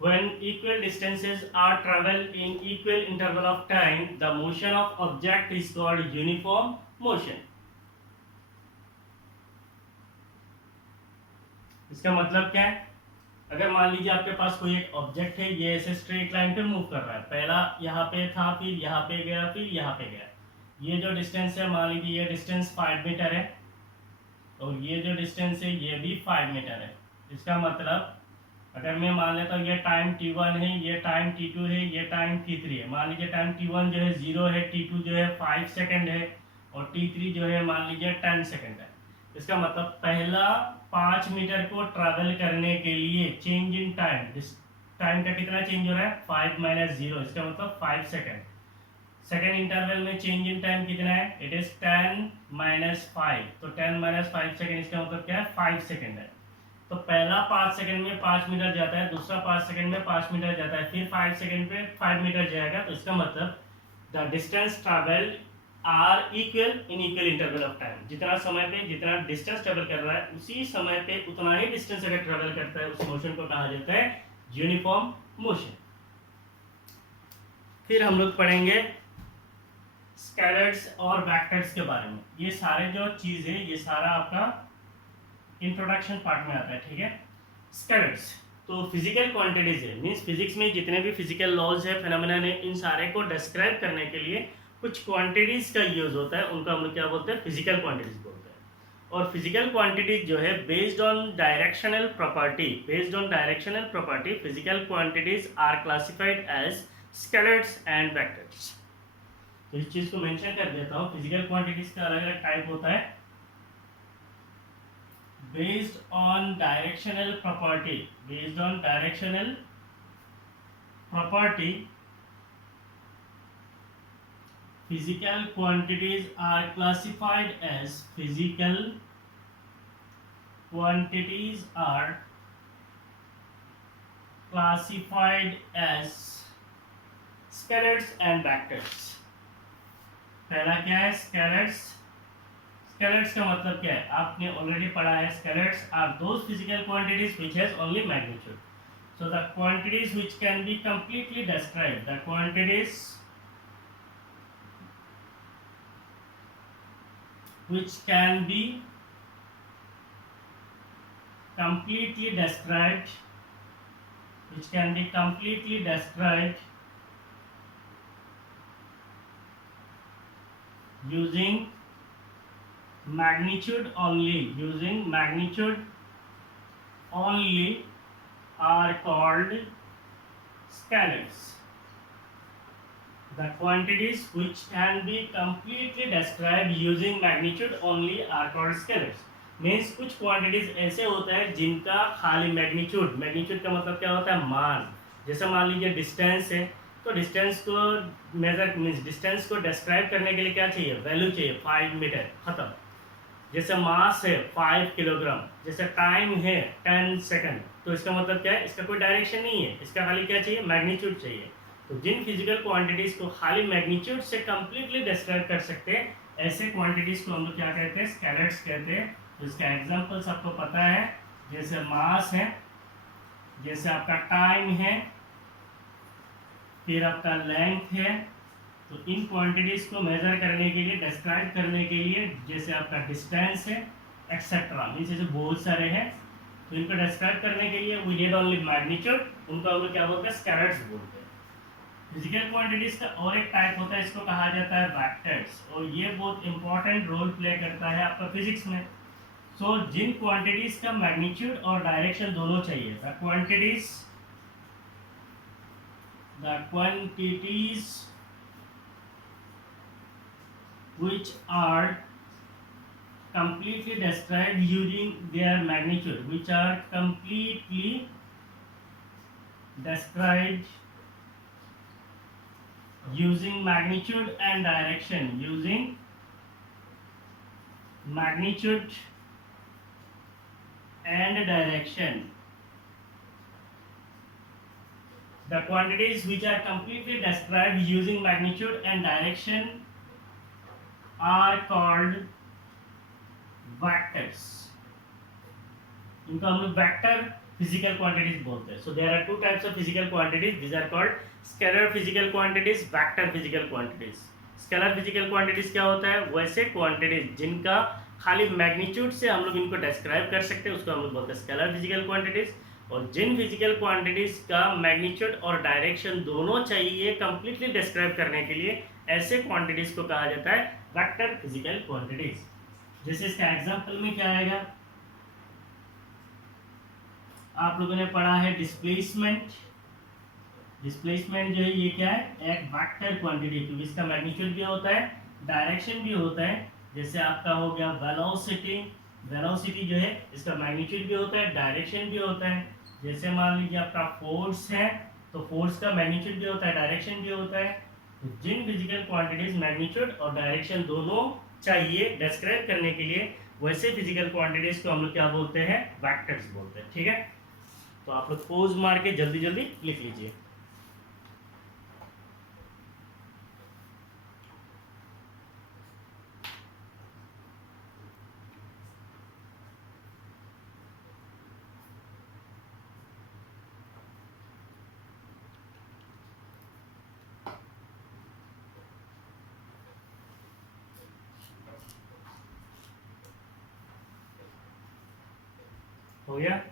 when equal distances are traveled in equal interval of time, the motion of object is called uniform motion। इसका मतलब क्या है, अगर मान लीजिए आपके पास कोई एक ऑब्जेक्ट है, ये ऐसे स्ट्रेट लाइन पे मूव कर रहा है, पहला यहाँ पे था, फिर यहाँ पे गया, फिर यहाँ पे गया। ये जो डिस्टेंस है, मान लीजिए ये डिस्टेंस 5 मीटर है, और ये जो डिस्टेंस है ये भी 5 मीटर है। इसका मतलब अगर मैं मान लेता हूँ ये टाइम t1 है, ये टाइम t2 है, ये टाइम t3 है। मान लीजिए टाइम t1 जो है 0 है, t2 जो है 5 सेकंड है, और t3 जो है मान लीजिए 10 सेकंड है। इसका मतलब पहला 5 मीटर को ट्रैवल करने के लिए चेंज इन टाइम, टाइम का कितना चेंज हो रहा है, 5 - 0, इसका मतलब 5 सेकंड। सेकंड इंटरवल में चेंज इन टाइम कितना है, इट इज 10 - 5, तो 10 - 5 सेकंड, इसका मतलब क्या है, 5 सेकंड है। तो पहला 5 सेकंड में 5 मीटर जाता है, दूसरा 5 सेकंड में 5 मीटर जाता है, फिर 5 सेकंड पे 5 मीटर जाएगा। तो इसका मतलब the distance travel are equal in equal interval of time. जितना समय पे जितना डिस्टेंस ट्रैवल कर रहा है, उसी समय पे उतना ही डिस्टेंस अगर ट्रैवल करता है, उस मोशन को कहा जाता है यूनिफॉर्म मोशन। फिर हम लोग पढ़ेंगे स्केलर्स और वेक्टर्स के बारे में। ये सारे जो चीज़ है ये सारा आपका इंट्रोडक्शन पार्ट में आता है, ठीक है। स्केलर्स तो फिजिकल क्वांटिटीज है, मींस फिजिक्स में जितने भी फिजिकल लॉज है, फिनोमेना है, इन सारे को डिस्क्राइब करने के लिए कुछ क्वांटिटीज का यूज होता है, उनको हम लोग क्या बोलते हैं, फिजिकल क्वांटिटीज बोलते हैं। और फिजिकल क्वांटिटीज जो है based on directional property physical quantities are classified as scalars and vectors. तो इस चीज को मेंशन कर देता हूँ, फिजिकल क्वांटिटीज का अलग अलग टाइप होता है। based on directional property physical quantities are classified as scalars and vectors। पहला क्या है, स्केलर्स। स्केलर्स का मतलब क्या है, आपने ऑलरेडी पढ़ा है, scalars are those physical quantities which has only magnitude. So the quantities which can be completely described, the quantities which can be completely described using magnitude only are called scalars। The quantities which can be completely described using magnitude only are called scalars। Means कुछ quantities ऐसे होता है जिनका खाली magnitude का मतलब क्या होता है, मान। जैसे मान लीजिए डिस्टेंस है, तो डिस्टेंस को मेजर मीन्स डिस्टेंस को डिस्क्राइब करने के लिए क्या चाहिए, वैल्यू चाहिए 5 मीटर, खत्म। जैसे मास है 5 किलोग्राम, जैसे टाइम है 10 सेकंड, तो इसका मतलब क्या है, इसका कोई डायरेक्शन नहीं है, इसका खाली क्या चाहिए, मैग्नीट्यूड चाहिए। तो जिन फिजिकल क्वांटिटीज को खाली मैग्नीट्यूड से कंप्लीटली डिस्क्राइब कर सकते हैं, ऐसे क्वांटिटीज को हम लोग क्या कहते हैं, स्केलर्स कहते हैं। तो इसका एग्जांपल्स आपको पता है, जैसे मास है, जैसे आपका टाइम है, फिर आपका लेंथ है। तो इन क्वांटिटीज को मेजर करने के लिए, डिस्क्राइब करने के लिए, जैसे आपका डिस्टेंस है एक्सेट्रा, मीन्स जैसे बहुत सारे हैं, तो इनको डिस्क्राइब करने के लिए वी नीड ओनली मैग्नीट्यूड, उनको हम लोग क्या बोलते हैं, स्केलर्स बोलते हैं। फिजिकल क्वांटिटीज का और एक टाइप होता है, इसको कहा जाता है वेक्टर्स, और ये बहुत इंपॉर्टेंट रोल प्ले करता है आपका फिजिक्स में। सो जिन क्वांटिटीज का मैग्नीट्यूड और डायरेक्शन दोनों चाहिए, the quantities which are completely described using their magnitude, using magnitude and direction, the quantities which are completely described using magnitude and direction are called vectors। इनको हम लोग वेक्टर फिजिकल क्वांटिटीज बोलते हैं। So there are two types of physical quantities, these are called scalar physical quantities, vector physical quantities. Scalar physical quantities क्या होता है, वैसे quantities जिनका खाली मैग्नीट्यूड से हम लोग इनको डिस्क्राइब कर सकते हैं, उसको हम लोग बोलते हैं स्केलर फिजिकल क्वांटिटीज। और जिन फिजिकल क्वांटिटीज का मैग्नीट्यूड और डायरेक्शन दोनों चाहिए कंप्लीटली डिस्क्राइब करने के लिए, ऐसे क्वांटिटीज को कहा जाता है वेक्टर फिजिकल क्वांटिटीज। जैसे इसका एग्जांपल में क्या आएगा, आप लोगों ने पढ़ा है डिस्प्लेसमेंट जो है ये क्या है, एक वेक्टर क्वांटिटी, क्योंकि इसका मैग्नीट्यूड भी होता है, डायरेक्शन भी होता है। जैसे आपका हो गया वेलोसिटी जो है, इसका मैग्नीट्यूड भी होता है, डायरेक्शन भी होता है। जैसे मान लीजिए आपका फोर्स है, तो फोर्स का मैग्नीट्यूड भी होता है, डायरेक्शन भी होता है। तो जिन फिजिकल क्वांटिटीज मैग्नीट्यूड और डायरेक्शन दोनों चाहिए डिस्क्राइब करने के लिए, वैसे फिजिकल क्वांटिटीज को हम लोग क्या बोलते हैं, वेक्टर्स बोलते हैं, ठीक है। तो आप लोग पोज मार के जल्दी जल्दी लिख लीजिए। हो गया।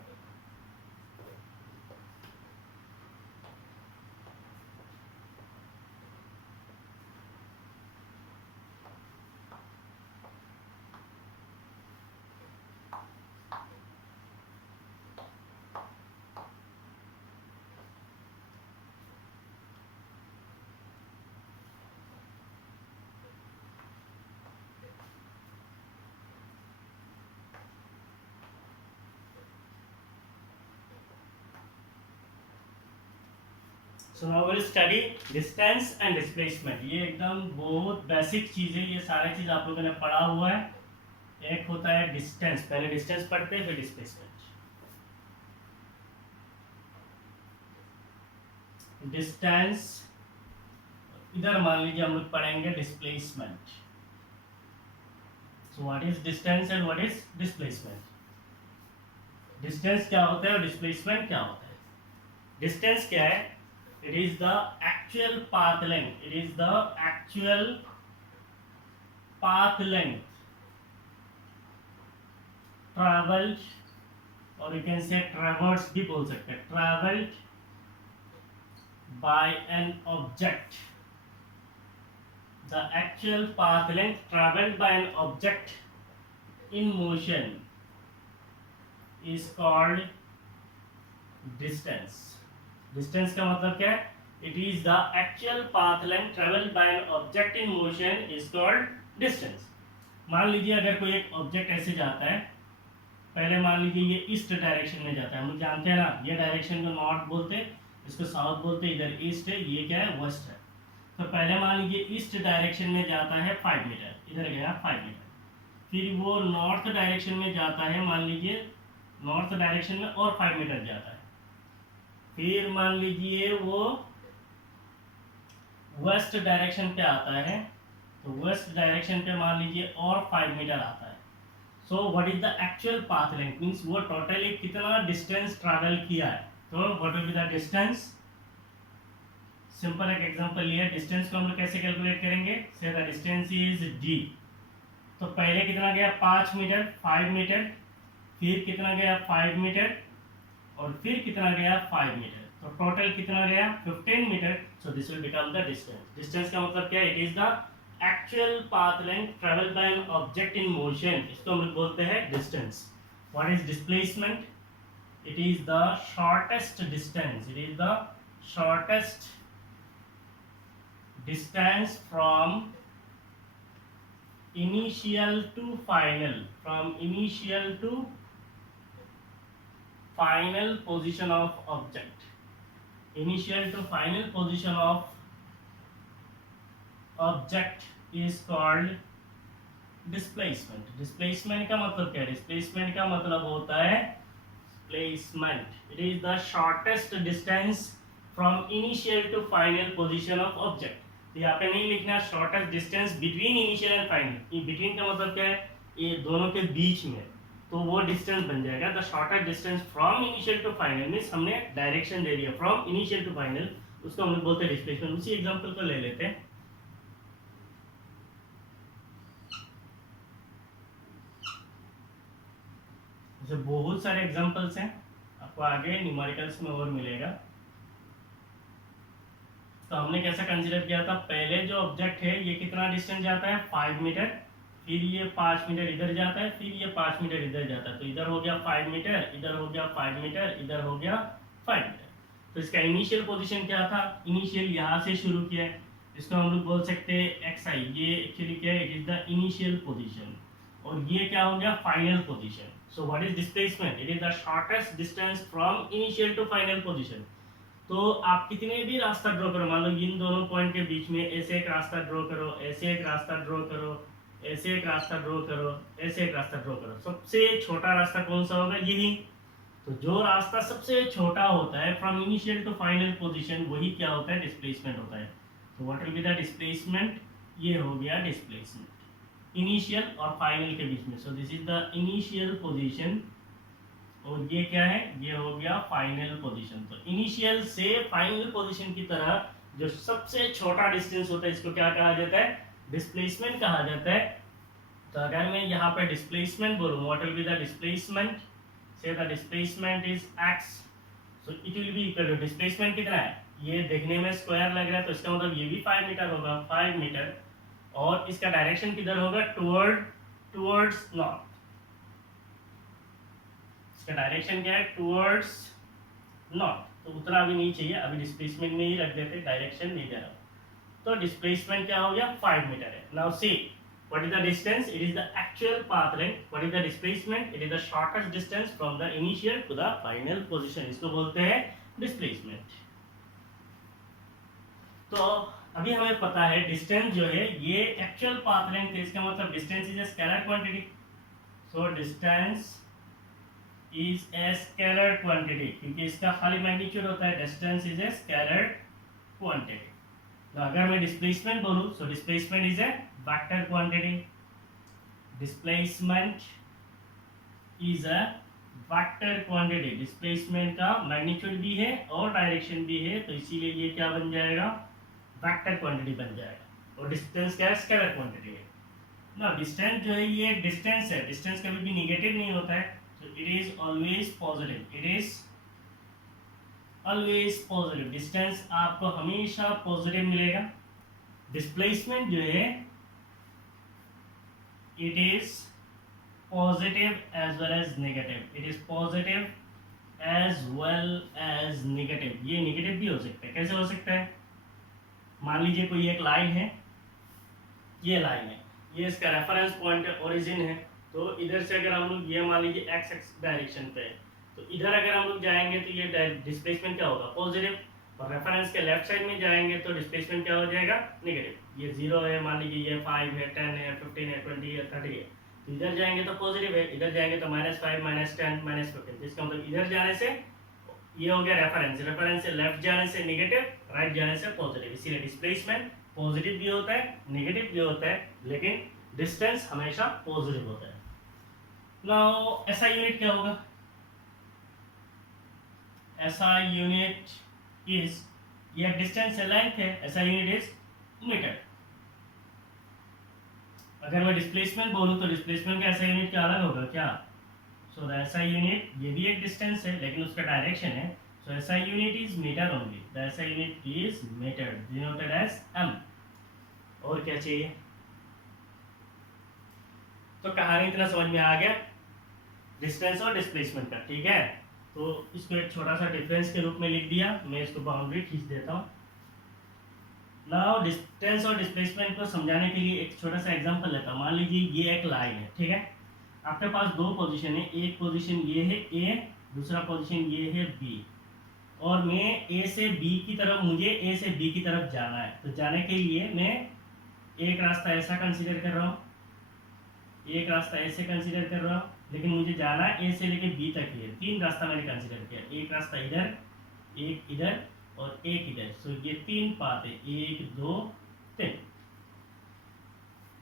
So now will study distance and displacement. ये एकदम बहुत बेसिक चीज है, ये सारी चीज आप लोगों ने पढ़ा हुआ है। एक होता है डिस्टेंस, पहले डिस्टेंस पढ़ते हैं फिर डिस्प्लेसमेंट। डिस्टेंस, इधर मान लीजिए हम लोग पढ़ेंगे displacement. So what is distance and what is displacement. Distance क्या होता है और डिस्प्लेसमेंट क्या होता है। डिस्टेंस क्या है? It is the actual path length. It is the actual path length traveled, or you can say traversed भी बोल सकते हैं, traveled by an object. The actual path length traveled by an object in motion is called distance. Distance का मतलब क्या है? It is the actual path length travelled by an object in motion is called distance. मान लीजिए अगर कोई एक object ऐसे जाता है, पहले मान लीजिए ये ईस्ट डायरेक्शन में जाता है, हम लोग जानते हैं ना, ये डायरेक्शन को नॉर्थ बोलते हैं, इसको साउथ बोलते हैं, इधर ईस्ट है, ये क्या है, वेस्ट है। तो पहले मान लीजिए ईस्ट डायरेक्शन में जाता है 5 मीटर, इधर गया 5 मीटर। फिर वो नॉर्थ डायरेक्शन में जाता है, मान लीजिए नॉर्थ डायरेक्शन में और 5 मीटर जाता है। फिर मान लीजिए वो वेस्ट डायरेक्शन पे आता है, तो वेस्ट डायरेक्शन पे मान लीजिए और 5 मीटर आता है। सो what is the actual path length, means वो टोटली कितना डिस्टेंस ट्रैवल किया है। तो what will be the distance. Simple एक एग्जांपल लिया, डिस्टेंस को हम लोग कैसे कैलकुलेट करेंगे। से द डिस्टेंस इज डी। तो पहले कितना गया 5 मीटर, 5 मीटर, फिर कितना गया 5 मीटर, और फिर कितना गया 5 मीटर, तो टोटल कितना गया 15 metre. So this will become the distance. Distance का मतलब क्या है? It is the actual path length travelled by an object in motion, इसको हम लोग बोलते हैं distance. What is displacement? It is the shortest distance, it is the shortest distance from initial to final, from initial to final position of object, initial to final position of object is called displacement. displacement का मतलब क्या है? displacement का मतलब होता है placement. It is the shortest distance from initial to final position of object. यहाँ पे नहीं लिखना shortest distance between initial and final. ये between का मतलब क्या है? ये दोनों के बीच में, तो वो डिस्टेंस बन जाएगा the shortest distance from initial to final. Means हमने डायरेक्शन दे दिया फ्रॉम इनिशियल टू फाइनल, उसको हम लोग बोलते हैं डिस्प्लेसमेंट। उसी एग्जांपल को ले लेते हैं। जैसे बहुत सारे एग्जांपल्स हैं, आपको आगे न्यूमेरिकल्स में और मिलेगा। तो हमने कैसा कंसीडर किया था, पहले जो ऑब्जेक्ट है ये कितना डिस्टेंस जाता है 5 मीटर, फिर ये 5 मीटर इधर जाता है, फिर ये 5 मीटर इधर जाता है, तो इधर हो गया 5 मीटर, इधर हो गया 5 मीटर, इधर हो गया 5 मीटर। तो इसका इनिशियल पोजीशन क्या था? इनिशियल यहाँ से शुरू किया, इसको हम लोग बोल सकते हैं एक्स आई। ये एक्चुअली क्या है? It is the initial position, और ये क्या हो गया final position. So what is displacement? It is the shortest distance from initial to final position. तो आप कितने भी रास्ता ड्रॉ करो, मान लो इन दोनों पॉइंट के बीच में ऐसे एक रास्ता ड्रॉ करो, ऐसे एक रास्ता ड्रॉ करो, ऐसे एक रास्ता ड्रॉ करो, ऐसे एक रास्ता ड्रॉ करो, सबसे छोटा रास्ता कौन सा होगा? यही। तो जो रास्ता सबसे छोटा होता है from initial to final position, वही क्या होता है? डिस्प्लेसमेंट होता है। तो what will be the displacement? ये हो गया डिस्प्लेसमेंट इनिशियल और फाइनल के बीच में। So this is the initial position, और ये क्या है? ये हो गया फाइनल पोजीशन। तो इनिशियल से फाइनल पोजीशन की तरह जो सबसे छोटा डिस्टेंस होता है, इसको क्या कहा जाता है? डिस्प्लेसमेंट कहा जाता है। तो अगर मैं यहाँ पे डिस्प्लेसमेंट बोलूँ, what will be the displacement? Say the displacement is x, so it will be equal to displacement कितना है, ये देखने में स्क्वायर लग रहा है तो इसका मतलब ये भी 5 मीटर होगा, 5 मीटर, और इसका डायरेक्शन किधर होगा, टुवर्ड्स नॉर्थ, इसका डायरेक्शन क्या है, टुवर्ड्स नॉर्थ, तो उतना अभी नहीं चाहिए, अभी डिस्प्लेसमेंट में ही रख देते, डायरेक्शन नहीं दे रहा, तो डिस्प्लेसमेंट क्या हो गया 5 मीटर है। Now see what is the distance, it is the actual path length, what is the displacement, it is the shortest distance from the initial to the final position, इसको बोलते हैं डिस्प्लेसमेंट। तो अभी हमें पता है डिस्टेंस जो है ये एक्चुअल पाथ लेंथ है, इसका मतलब distance is a scalar quantity, so distance is a scalar quantity, क्योंकि इसका खाली मैग्नीट्यूड होता है, distance is a scalar quantity. तो अगर मैं डिस्प्लेसमेंट बोलूं, so displacement is a vector quantity, displacement is a vector quantity, displacement का मैग्नीट्यूड भी है और डायरेक्शन भी है, तो इसीलिए ये क्या बन जाएगा, वेक्टर क्वांटिटी बन जाएगा। और डिस्टेंस क्या है, स्केलर क्वांटिटी है ना। डिस्टेंस जो है ये डिस्टेंस है, डिस्टेंस कभी भी नेगेटिव नहीं होता है, तो it is always positive, it is always positive, distance आपको हमेशा पॉजिटिव मिलेगा। डिस्प्लेसमेंट जो है it is positive as well as negative, it is positive as well as negative, ये नेगेटिव भी हो सकता है। कैसे हो सकता है, मान लीजिए कोई एक लाइन है, ये लाइन है, ये इसका रेफरेंस पॉइंट ओरिजिन है, तो इधर से अगर हम लोग ये मान लीजिए एक्स एक्स डायरेक्शन पे है, तो इधर अगर हम लोग जाएंगे तो ये डिस्प्लेसमेंट क्या होगा, पॉजिटिव, और रेफरेंस के लेफ्ट साइड में जाएंगे तो डिस्प्लेसमेंट क्या हो जाएगा, नेगेटिव। ये 0 है, मान लीजिए ये 5 है, 10 है, 15 है, 20 है, 30 है, तो इधर जाएंगे तो पॉजिटिव है, इधर जाएंगे तो -5 -10 -15, इसका मतलब इधर जाने से ये हो गया रेफरेंस, रेफरेंस से लेफ्ट जाने से नेगेटिव, राइट जाने से पॉजिटिव, इसीलिए डिस्प्लेसमेंट पॉजिटिव भी होता है, नेगेटिव भी होता है, लेकिन डिस्टेंस हमेशा पॉजिटिव होता है। नाउ ऐसा यूनिट क्या होगा, ऐसा यूनिट इज, ये डिस्टेंस है, लेंथ है, ऐसा यूनिट इज मीटर। अगर मैं डिस्प्लेसमेंट बोलूं तो डिस्प्लेसमेंट का ऐसा यूनिट क्या अलग होगा क्या, सो ऐसा यूनिट ये भी एक डिस्टेंस है लेकिन उसका डायरेक्शन है, so SI unit is metre only, the SI unit is metre denoted as m. और क्या चाहिए, तो कहानी इतना समझ में आ गया डिस्टेंस और डिस्प्लेसमेंट का, ठीक है। तो इसको एक छोटा सा डिफरेंस के रूप में लिख दिया, मैं इसको बाउंड्री खींच देता हूँ। नाउ डिस्टेंस और डिस्प्लेसमेंट को समझाने के लिए एक छोटा सा एग्जांपल लेता हूँ। मान लीजिए ये एक लाइन है, ठीक है, आपके पास दो पोजीशन है, एक पोजीशन ये है ए, दूसरा पोजीशन ये है बी, और मैं ए से बी की तरफ, मुझे ए से बी की तरफ जाना है, तो जाने के लिए मैं एक रास्ता ऐसा कंसीडर कर रहा हूँ, एक रास्ता ऐसे कंसीडर कर रहा हूँ, लेकिन मुझे जाना है ए से लेके बी तक ही है, तीन रास्ता मैंने कंसीडर किया, एक रास्ता इधर, एक इधर और एक इधर, सो ये तीन पाथ है, 1 2 3।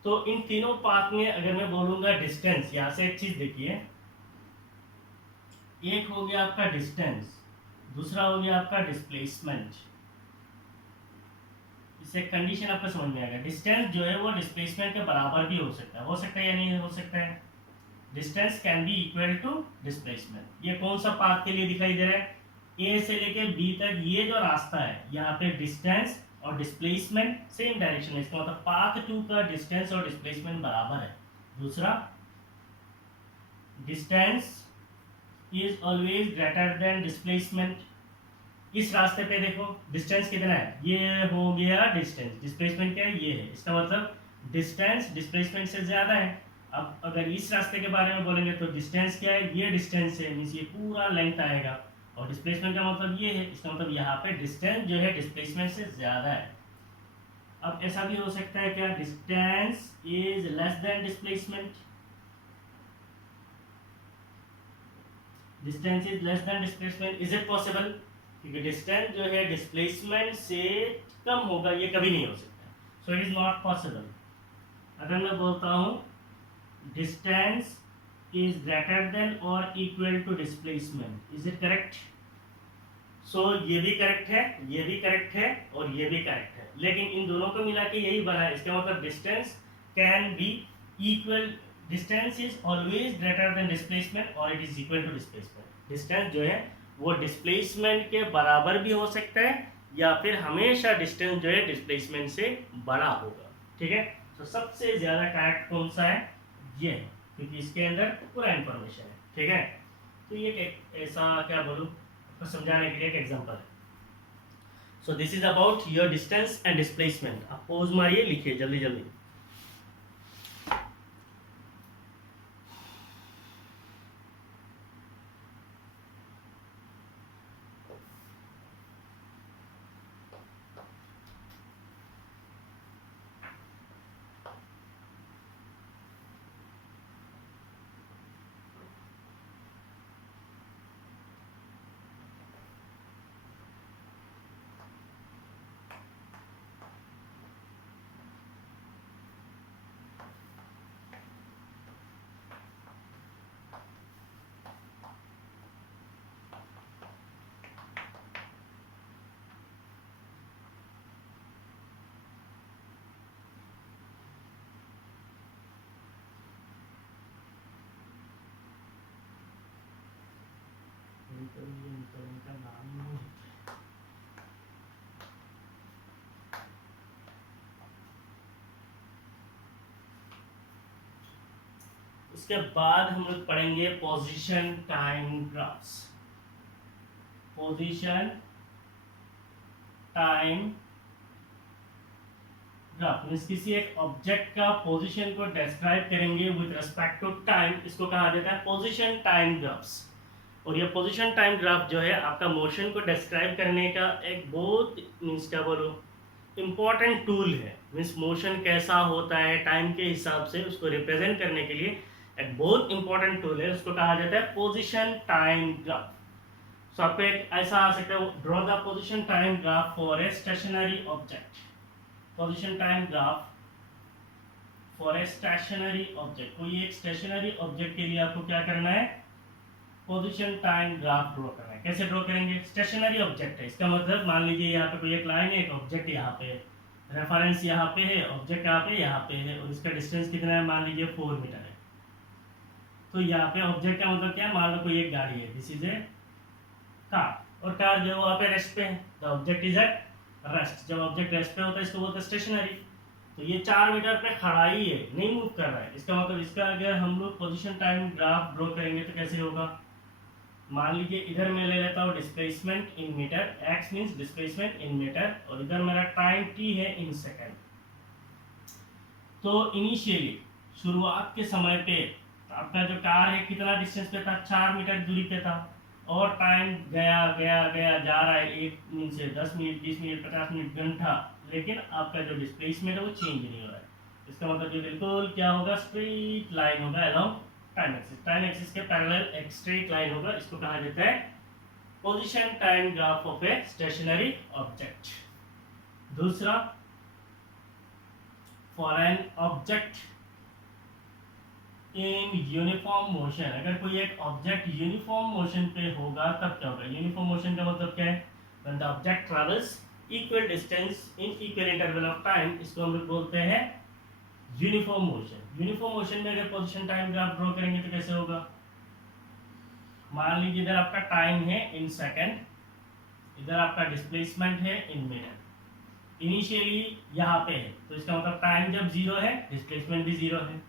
तो इन तीनों पाथ में अगर मैं बोलूंगा डिस्टेंस, यहां से एक चीज देखिए, एक हो गया आपका डिस्टेंस, दूसरा हो गया आपका डिस्प्लेसमेंट। इससे कंडीशन आपको समझ में आएगा, डिस्टेंस जो है वो डिस्प्लेसमेंट के बराबर भी हो सकता है या नहीं हो सकता है, distance can be equal to displacement. ये कौन सा पाथ के लिए दिखाई दे रहा है, ए से लेके बी तक ये जो रास्ता है, यहाँ पे डिस्टेंस और डिस्प्लेसमेंट सेम डायरेक्शन है, इसका मतलब पाथ 2 का डिस्टेंस और डिस्प्लेसमेंट बराबर है। दूसरा, distance is always greater than displacement. इस रास्ते पे देखो डिस्टेंस कितना है, ये हो गया डिस्टेंस, डिस्प्लेसमेंट क्या है, ये है, इसका मतलब डिस्टेंस डिस्प्लेसमेंट से ज्यादा है। अब अगर इस रास्ते के बारे में बोलेंगे तो डिस्टेंस क्या है, ये डिस्टेंस है, मींस ये पूरा लेंथ आएगा, और डिस्प्लेसमेंट का मतलब ये है, इसका मतलब यहाँ पे डिस्टेंस जो है डिस्प्लेसमेंट से ज्यादा है। अब ऐसा भी हो सकता है क्या, distance is less than displacement, distance is less than displacement, is it possible, क्योंकि डिस्टेंस जो है डिस्प्लेसमेंट से कम होगा, ये कभी नहीं हो सकता, सो इट इज नॉट पॉसिबल। अगर मैं बोलता हूँ distance is greater than or equal to displacement, is it correct? So ये भी करेक्ट है, ये भी करेक्ट है और ये भी करेक्ट है, लेकिन इन दोनों को मिला के यही बना है, इसका मतलब distance can be equal distance is always greater than displacement और it is equal to displacement. Distance जो है वो डिस्प्लेसमेंट के बराबर भी हो सकता है या फिर हमेशा डिस्टेंस जो है डिस्प्लेसमेंट से बड़ा होगा। ठीक है, तो सबसे ज्यादा करेक्ट कौन सा है, ये है, क्योंकि इसके अंदर पूरा इंफॉर्मेशन है। ठीक है, तो ये ऐसा क्या बोलूँ आपको समझाने के लिए एक एग्जांपल है। So this is about your distance and displacement. आप पोज मारिए, लिखिए जल्दी जल्दी। इनका नाम नहीं है। उसके बाद हम लोग पढ़ेंगे position time graphs. Position time graph means किसी एक ऑब्जेक्ट का पोजीशन को डिस्क्राइब करेंगे विद रिस्पेक्ट टू टाइम, इसको कहा जाता है पोजीशन टाइम ग्राफ्स। और ये पोजीशन टाइम ग्राफ जो है आपका मोशन को डिस्क्राइब करने का एक बहुत मीन्स क्या बोलूँ इम्पॉर्टेंट टूल है। मीन्स मोशन कैसा होता है टाइम के हिसाब से उसको रिप्रेजेंट करने के लिए एक बहुत इंपॉर्टेंट टूल है, उसको कहा जाता है पोजीशन टाइम ग्राफ। सो आपको एक ऐसा आ सकता है, draw the position time graph for a stationary object. Position time graph for a stationary object, कोई एक स्टेशनरी ऑब्जेक्ट के लिए आपको क्या करना है, पोजीशन टाइम ग्राफ ड्रॉ करना है। कैसे ड्रॉ करेंगे, स्टेशनरी ऑब्जेक्ट है, इसका मतलब मान लीजिए यहाँ पे कोई एक लाइन है, एक ऑब्जेक्ट यहाँ पे है, रेफरेंस यहाँ पे है, ऑब्जेक्ट यहाँ पे है और इसका डिस्टेंस कितना है, मान लीजिए 4 मीटर है। तो यहाँ पे ऑब्जेक्ट का मतलब क्या है, मान लो कोई एक गाड़ी है, दिस इज ए कार, और कार जो है वहाँ पे रेस्ट पे है, the object is at rest. जब ऑब्जेक्ट रेस्ट पे होता है इसको बोलते हैं स्टेशनरी। तो ये 4 मीटर पे खड़ा ही है, नहीं मूव कर रहा है, इसका मतलब इसका अगर हम लोग पोजीशन टाइम ग्राफ ड्रॉ करेंगे तो कैसे होगा, मान लीजिए इधर मैं ले लेता हूँ displacement in metre, x means displacement in metre, और इधर मेरा टाइम t है इन सेकंड। तो इनिशियली शुरुआत के समय पे आपका जो कार है कितना डिस्टेंस पे था, 4 मीटर दूरी पे था, और टाइम गया गया गया जा रहा है 1 मिनट से 10 मिनट 20 मिनट 50 मिनट घंटा, लेकिन आपका जो डिस्प्लेसमेंट है वो चेंज नहीं हो रहा है। इसका मतलब ये बिल्कुल क्या होगा, स्ट्रेट लाइन होगा along time axis. Time axis के पैरेलल एक स्ट्रेट लाइन होगा, इसको कहा जाता है position time graph of a stationary object. दूसरा, for an object in uniform motion, अगर कोई एक ऑब्जेक्ट यूनिफॉर्म मोशन पे होगा तब क्या होगा। यूनिफॉर्म मोशन का मतलब क्या है, when the object travels equal distance in equal interval of time, इसको हम लोग बोलते हैं यूनिफॉर्म मोशन। यूनिफॉर्म मोशन में अगर पोजीशन टाइम ग्राफ ड्रॉ करेंगे तो कैसे होगा, मान लीजिए इधर आपका टाइम है इन सेकंड, इधर आपका डिस्प्लेसमेंट है इन मिनट। इनिशियली यहाँ पे है तो इसका मतलब टाइम जब 0 है डिस्प्लेसमेंट भी 0 है,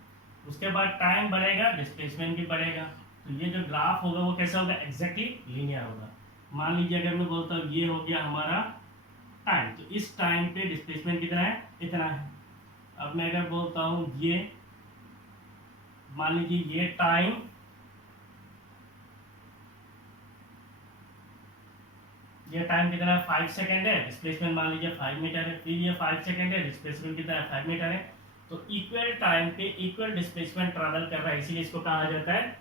उसके बाद टाइम बढ़ेगा डिस्प्लेसमेंट भी बढ़ेगा। तो ये जो ग्राफ होगा वो कैसा होगा, एग्जैक्टली लीनियर होगा। मान लीजिए अगर मैं बोलता हूँ ये हो गया हमारा टाइम, तो इस टाइम पे डिस्प्लेसमेंट कितना है, इतना है। अब मैं अगर बोलता हूँ ये, मान लीजिए ये टाइम, ये टाइम कितना है 5 सेकेंड है, डिस्प्लेसमेंट मान लीजिए 5 मीटर है, फिर ये 5 सेकेंड है, डिस्प्लेसमेंट कितना है 5 मीटर है। तो इक्वल टाइम पे इक्वल डिस्प्लेसमेंट ट्रैवल कर रहा है, इसीलिए इसको कहा जाता है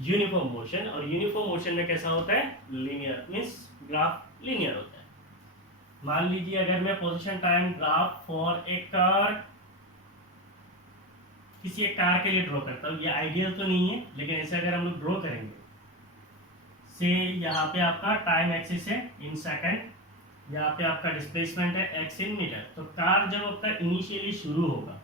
यूनिफॉर्म मोशन। और यूनिफॉर्म मोशन में कैसा होता है, लीनियर, मींस ग्राफ लीनियर होता है। मान लीजिए अगर मैं position time graph for a car, किसी एक कार के लिए ड्रॉ करता हूँ, ये आइडियल तो नहीं है लेकिन ऐसे अगर हम लोग ड्रॉ करेंगे, से यहाँ पे आपका टाइम एक्सिस है इन सेकंड, यहाँ पे आपका डिस्प्लेसमेंट है x इन मीटर। तो कार जब आपका इनिशियली शुरू होगा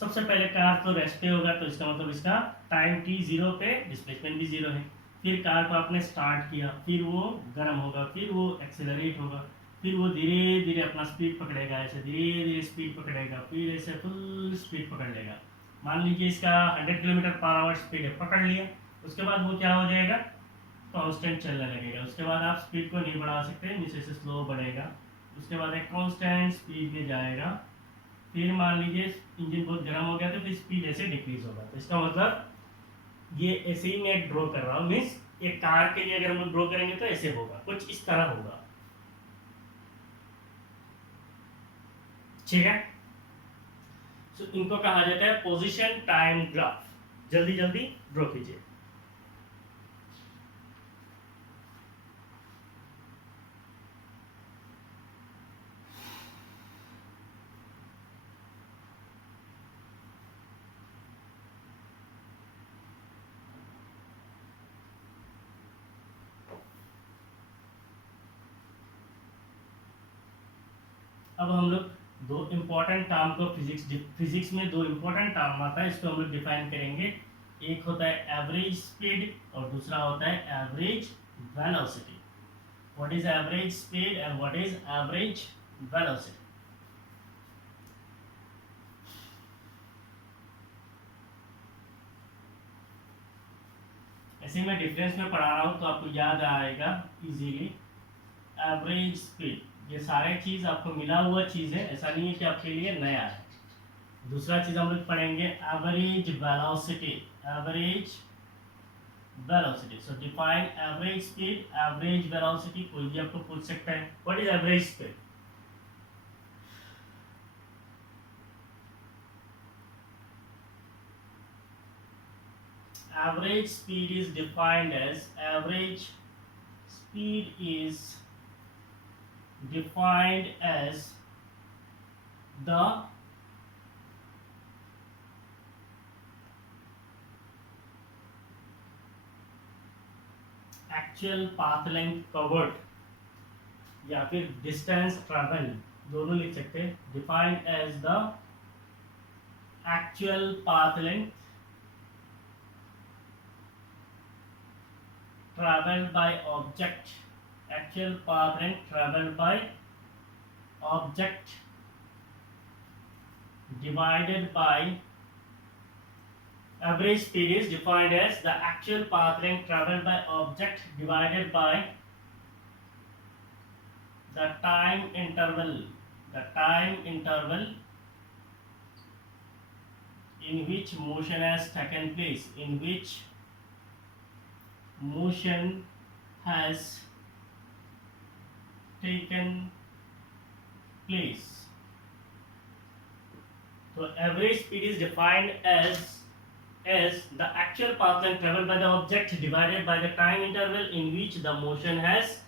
सबसे पहले कार तो रेस्ट पे होगा, तो इसका मतलब इसका टाइम t जीरो पे, डिस्प्लेसमेंट भी जीरो है। फिर कार को आपने स्टार्ट किया, फिर वो गर्म होगा, फिर वो एक्सेलरेट होगा, फिर वो धीरे धीरे अपना स्पीड पकड़ेगा, ऐसे धीरे धीरे स्पीड पकड़ेगा, फिर ऐसे फुल स्पीड पकड़ लेगा। मान लीजिए इसका 100 किलोमीटर पर आवर स्पीड है, पकड़ लिया। उसके बाद वो क्या हो जाएगा, कांस्टेंट चलने लगेगा। उसके बाद आप स्पीड को नहीं बढ़ा सकते, नीचे से स्लो बढ़ेगा। उसके बाद एक कांस्टेंट स्पीड में जाएगा। फिर मान लीजिए इंजन बहुत गर्म हो गया तो फिर स्पीड ऐसे डिक्रीज होगा। तो इसका मतलब ये ऐसे ही मैं ड्रॉ कर रहा हूँ, मीन्स एक कार के लिए अगर हम लोग ड्रॉ करेंगे तो ऐसे होगा, कुछ इस तरह होगा। ठीक है, तो इनको कहा जाता है पोजीशन टाइम ग्राफ। जल्दी जल्दी ड्रॉ कीजिए। अब हम लोग दो इम्पोर्टेंट टर्म को फिजिक्स में दो इम्पोर्टेंट टर्म आता है, इसको हम लोग डिफाइन करेंगे। एक होता है एवरेज स्पीड और दूसरा होता है average velocity. What is average speed and what is average velocity? ऐसे मैं डिफरेंस में पढ़ा रहा हूँ तो आपको याद आएगा इजीली। एवरेज स्पीड, ये सारे चीज़ आपको मिला हुआ चीज़ है, ऐसा नहीं है कि आपके लिए नया है। दूसरा चीज़ हम लोग पढ़ेंगे एवरेज वेलोसिटी। एवरेज वेलोसिटी, सो define average speed, average velocity. कोई भी आपको पूछ सकता है what is average speed. Average speed is defined as average speed is defined as the actual path length covered या फिर distance travel, दोनों लिख सकते हैं। defined as the actual path length traveled by object, actual path length traveled by object divided by average speed is defined as the actual path length traveled by object divided by the time interval in which motion has taken place, in which motion has taken place. So average speed is defined as the actual path length traveled by the object divided by the time interval in which the motion has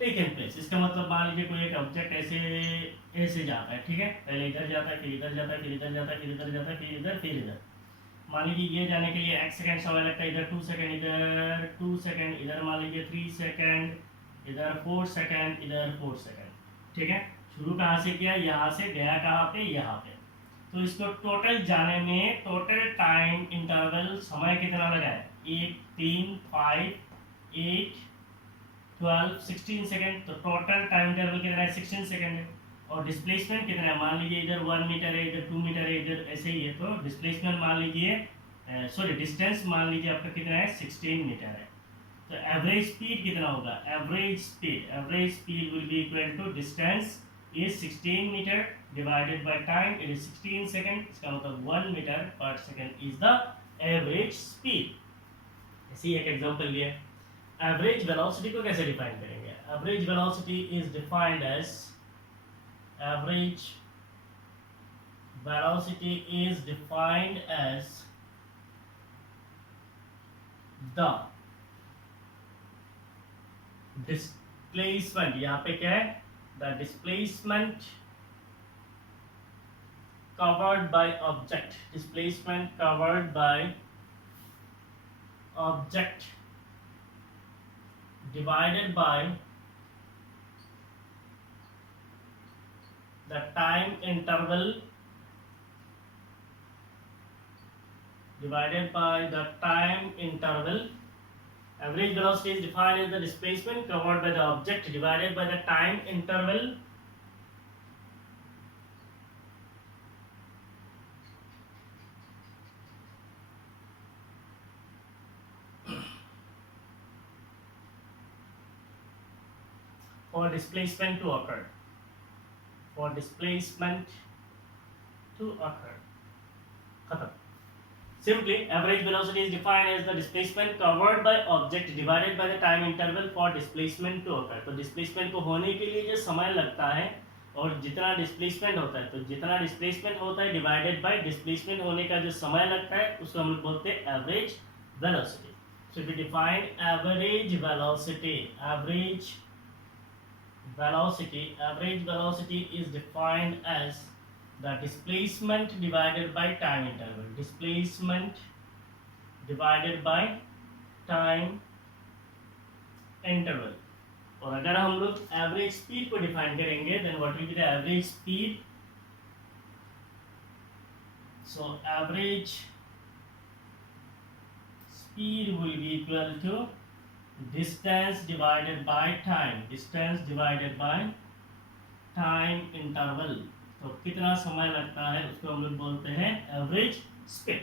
taken place. इसका मतलब मान लीजिए कोई एक object ऐसे जाता है, ठीक है, पहले इधर जाता है, फिर इधर जाता है, फिर इधर जाता है, फिर इधर जाता है, फिर इधर, फिर इधर। मान लीजिए ये जाने के लिए x सेकंड समय लगता है, इधर 2 सेकंड, इधर 2 सेकंड, इधर मान लीजिए 3 सेकंड, इधर 4 सेकंड, इधर 4 सेकंड। ठीक है, शुरू कहाँ से किया, यहाँ से गया कहाँ पे, यहाँ पे। तो इसको टोटल जाने में टोटल टाइम इंटरवल समय कितना लगा है, 1 3 5 8 12 16 सेकंड। तो टोटल टाइम इंटरवल कितना है, 16 सेकंड है। और डिस्प्लेसमेंट कितना है, मान लीजिए इधर 1 मीटर है, इधर 2 मीटर है, इधर ऐसे ही है। तो डिस्प्लेसमेंट मान लीजिए सॉरी डिस्टेंस मान लीजिए आपका कितना है, 16 मीटर है। तो एवरेज स्पीड कितना होगा, average speed will be equal to distance is 16 meter divided by time, it is 16 second। इसका मतलब 1 meter per second is the average speed। ऐसे ही एक एग्जांपल लिया। एवरेज वेलोसिटी को कैसे डिफाइन करेंगे, average velocity is defined as average velocity is defined as the displacement, यहाँ पे क्या है, the displacement covered by object, displacement covered by object divided by the time interval divided by the time interval. Average velocity is defined as the displacement covered by the object divided by the time interval for displacement to occur. For displacement to occur. खत्म. Simply, average velocity is defined as the displacement covered by object divided by the time interval for displacement to occur. तो displacement को होने के लिए जो समय लगता है और जितना displacement होता है, तो जितना displacement होता है divided by displacement होने का जो समय लगता है उसको हम लोग बोलते हैं average velocity. So we define average velocity is defined as the displacement divided by time interval. Displacement divided by time interval. और अगर हम लोग एवरेज स्पीड को डिफाइन करेंगे then what will be the average speed? So average speed will be equal to distance divided by time. Distance divided by time interval. तो कितना समय लगता है उसको हम लोग बोलते हैं एवरेज स्पीड.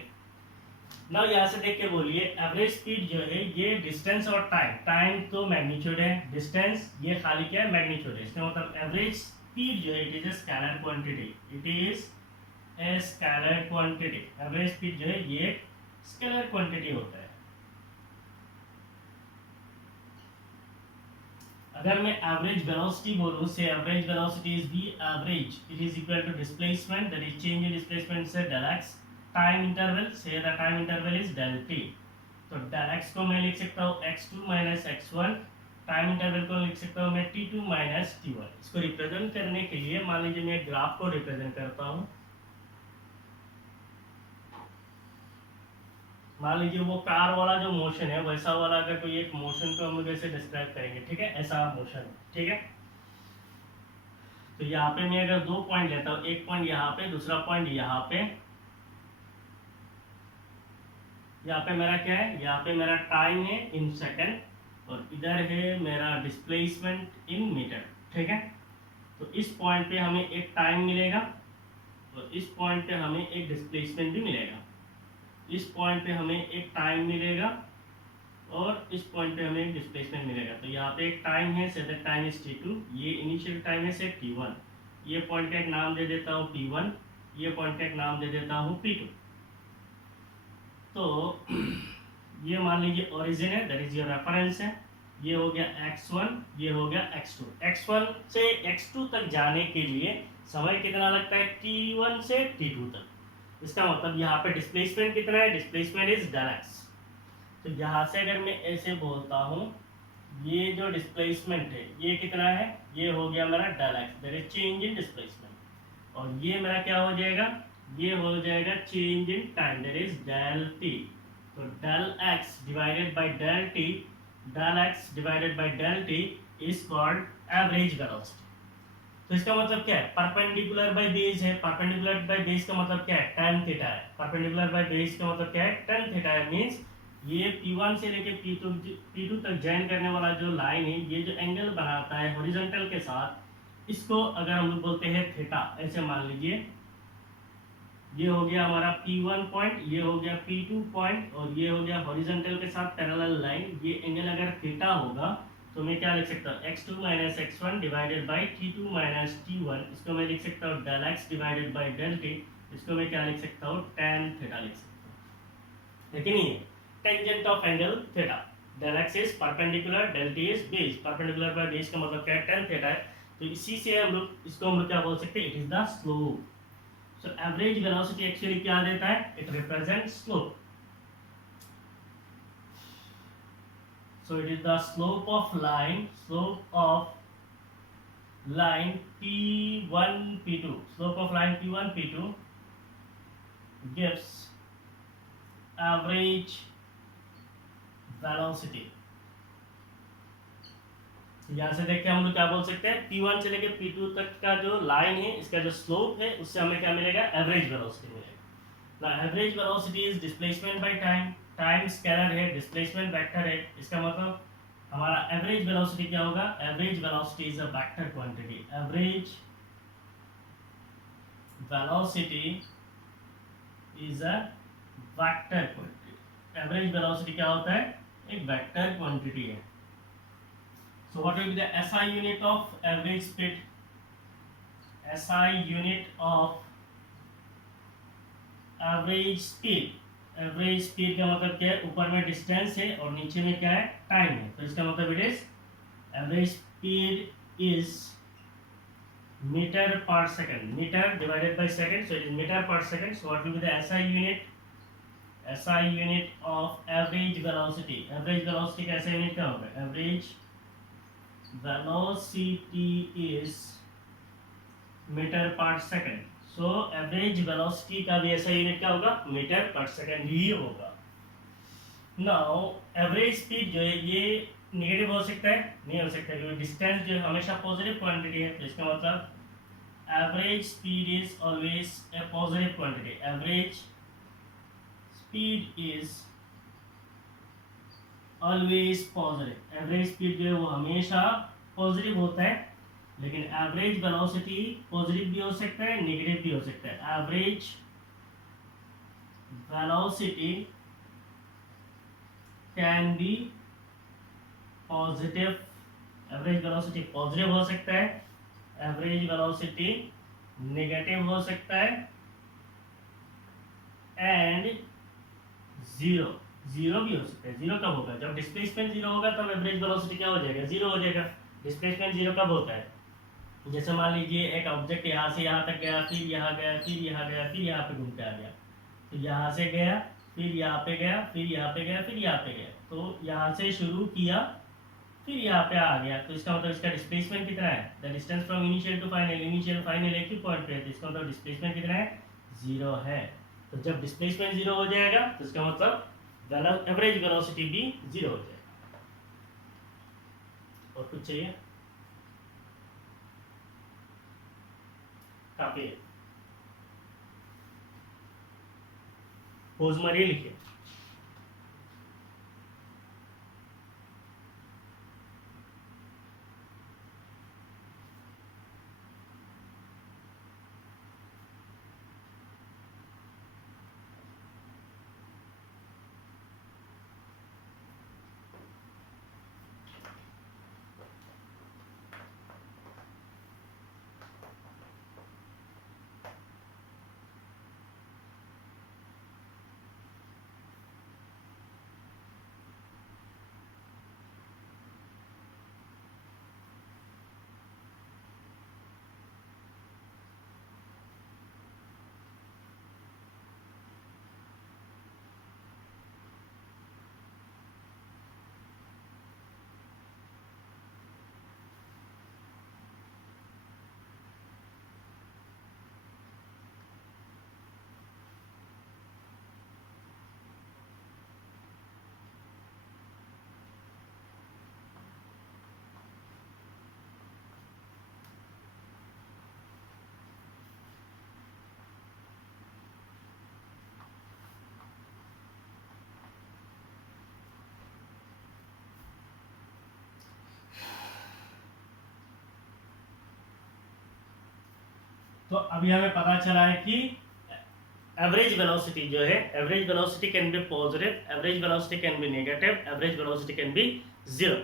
नाउ यहाँ से देख के बोलिए एवरेज स्पीड जो है ये डिस्टेंस और टाइम तो मैग्नीट्यूड है, डिस्टेंस ये खाली क्या है मैग्नीट्यूड है. इसका मतलब एवरेज स्पीड जो है it is a scalar quantity. It is a scalar quantity. Average speed जो है ये स्केलर क्वांटिटी होता है. अगर मैं एवरेज वेलोसिटी बोलूं से average velocity is v average it is equal to displacement that is change in displacement से del x. टाइम इंटरवल से the time interval is del t. तो del x को मैं लिख सकता हूँ x2 minus x1. Time interval को लिख सकता हूँ मैं t2 माइनस t1. इसको रिप्रेजेंट करने के लिए मान लीजिए मैं ग्राफ को रिप्रेजेंट करता हूँ. मान लीजिए वो कार वाला जो मोशन है वैसा वाला अगर कोई एक मोशन को हम लोग ऐसे डिस्क्राइब करेंगे, ठीक है, ऐसा मोशन है, ठीक है. तो यहाँ पे मैं अगर दो पॉइंट लेता हूँ, एक पॉइंट यहाँ पे, दूसरा पॉइंट यहाँ पे. यहाँ पे मेरा क्या है, यहाँ पे मेरा टाइम है इन सेकंड और इधर है मेरा डिस्प्लेसमेंट इन मीटर, ठीक है. तो इस पॉइंट पे हमें एक टाइम मिलेगा और इस पॉइंट पे हमें एक डिस्प्लेसमेंट भी मिलेगा. इस पॉइंट पे हमें एक टाइम मिलेगा और इस पॉइंट पे हमें एक डिस्प्लेसमेंट मिलेगा. तो यहाँ पे एक टाइम है say that time is t2. ये इनिशियल टाइम है से t1. ये पॉइंट का एक नाम दे देता हूँ p1. ये पॉइंट का एक नाम दे देता हूँ p2. तो ये मान लीजिए ओरिजिन है, दैट इज योर रेफरेंस है. ये हो गया x1, ये हो गया x2. x1 से x2 तक जाने के लिए समय कितना लगता है, t1 से t2 तक. इसका मतलब यहाँ पे डिस्प्लेसमेंट कितना है, डिस्प्लेसमेंट इज del x. तो यहाँ से अगर मैं ऐसे बोलता हूँ ये जो डिस्प्लेसमेंट है ये कितना है, ये हो गया मेरा del x, that is change in displacement. और ये मेरा क्या हो जाएगा, ये हो जाएगा change in time, that is del t. तो del x divided by del t, del x divided by del t is called average velocity. तो इसका मतलब क्या है, परपेंडिकुलर बाय बेस है. परपेंडिकुलर बाय बेस का मतलब क्या है, tan थीटा है. परपेंडिकुलर बाय बेस का मतलब क्या है, tan थीटा है. मींस ये P1 से लेके P2 तक जॉइन करने वाला जो लाइन है ये जो एंगल बनाता है हॉरिजॉन्टल के साथ, इसको अगर हम लोग बोलते हैं थीटा. ऐसे मान लीजिए ये हो गया हमारा P1 पॉइंट, ये हो गया P2 पॉइंट और ये हो गया हॉरिजॉन्टल के साथ पैरेलल लाइन. ये एंगल अगर थीटा होगा तो मैं क्या लिख सकता हूँ, x2 minus x1 divided by t2 minus t1. इसको मैं लिख सकता हूँ del x divided by del t. इसको मैं क्या लिख सकता हूँ, tan थीटा लिख सकता हूँ. लेकिन ये tangent of angle theta. del x is perpendicular, del t is base. Perpendicular by base का मतलब क्या है, tan थीटा है. तो इसी से हम लोग इसको हम लोग क्या बोल सकते हैं, it is the slope. So average velocity actually क्या देता है, it represents slope. So it is the slope of line P1 P2. Slope of line P1 P2 gives average velocity. यहाँ से देख के हम लोग क्या बोल सकते हैं, P1 से लेके P2 तक का जो लाइन है इसका जो स्लोप है उससे हमें क्या मिलेगा, एवरेज वेलोसिटी मिलेगा. The average velocity is displacement by time, time scalar है, डिस्प्लेसमेंट वेक्टर है, इसका मतलब हमारा एवरेज वेलोसिटी क्या होगा, average velocity is a vector quantity, average velocity is a vector quantity, average velocity क्या होता है, एक वेक्टर क्वांटिटी है। So what will be the SI unit of average speed? SI unit of average speed. Average speed का मतलब क्या है, ऊपर में डिस्टेंस है और नीचे में क्या है, टाइम है, तो इसका मतलब it is average speed is metre per second, metre divided by second, so it is metre per second. So what will be the SI unit, SI unit of average velocity, average velocity का SI unit क्या होगा, average velocity is metre per second. So average velocity का भी ऐसा unit क्या होगा, metre per second ही होगा। Now average speed जो है ये नेगेटिव हो सकता है, नहीं हो सकता, क्योंकि डिस्टेंस जो है हमेशा पॉजिटिव क्वांटिटी है, तो इसका मतलब average speed is always a positive quantity, average speed is always positive, average speed जो है वो हमेशा पॉजिटिव होता है, लेकिन एवरेज वेलोसिटी पॉजिटिव भी हो सकता है, नेगेटिव भी हो सकता है। Average velocity can be positive, average velocity positive हो सकता है, एवरेज वेलोसिटी नेगेटिव हो सकता है, एंड जीरो, जीरो भी हो सकता है। जीरो कब होगा, जब डिस्प्लेसमेंट जीरो होगा तब एवरेज वेलोसिटी क्या हो जाएगा, जीरो हो जाएगा। डिस्प्लेसमेंट जीरो कब होता है, जैसे मान लीजिए एक ऑब्जेक्ट यहाँ से यहाँ तक गया, फिर यहाँ गया, फिर यहाँ गया, फिर यहाँ पे घूम के आ गया, फिर यहाँ से गया, फिर यहाँ पे गया, फिर यहाँ पे गया, फिर यहाँ पे गया, तो यहाँ से शुरू किया फिर यहाँ पे आ गया, तो इसका मतलब इसका डिस्प्लेसमेंट कितना है, the distance from initial to final, initial final एक ही पॉइंट पे है, तो इसका मतलब डिस्प्लेसमेंट कितना है, जीरो है। तो जब डिस्प्लेसमेंट जीरो हो जाएगा तो इसका मतलब एवरेज वेलोसिटी भी जीरो हो जाएगा। और कुछ चाहिए, काफी है, पोज मारिए, लिखिए। तो अभी हमें पता चला है कि एवरेज वेलोसिटी जो है, average velocity can be positive, average velocity can be negative, average velocity can be zero.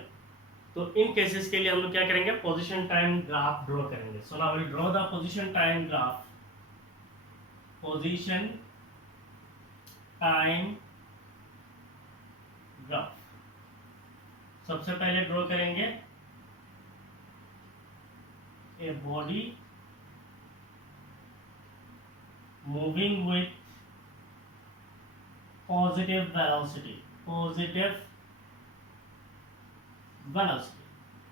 तो इन केसेस के लिए हम लोग क्या करेंगे, पोजीशन टाइम ग्राफ ड्रॉ करेंगे। So now will draw the position time graph, position time graph. सबसे पहले ड्रॉ करेंगे a body moving with positive velocity, positive velocity।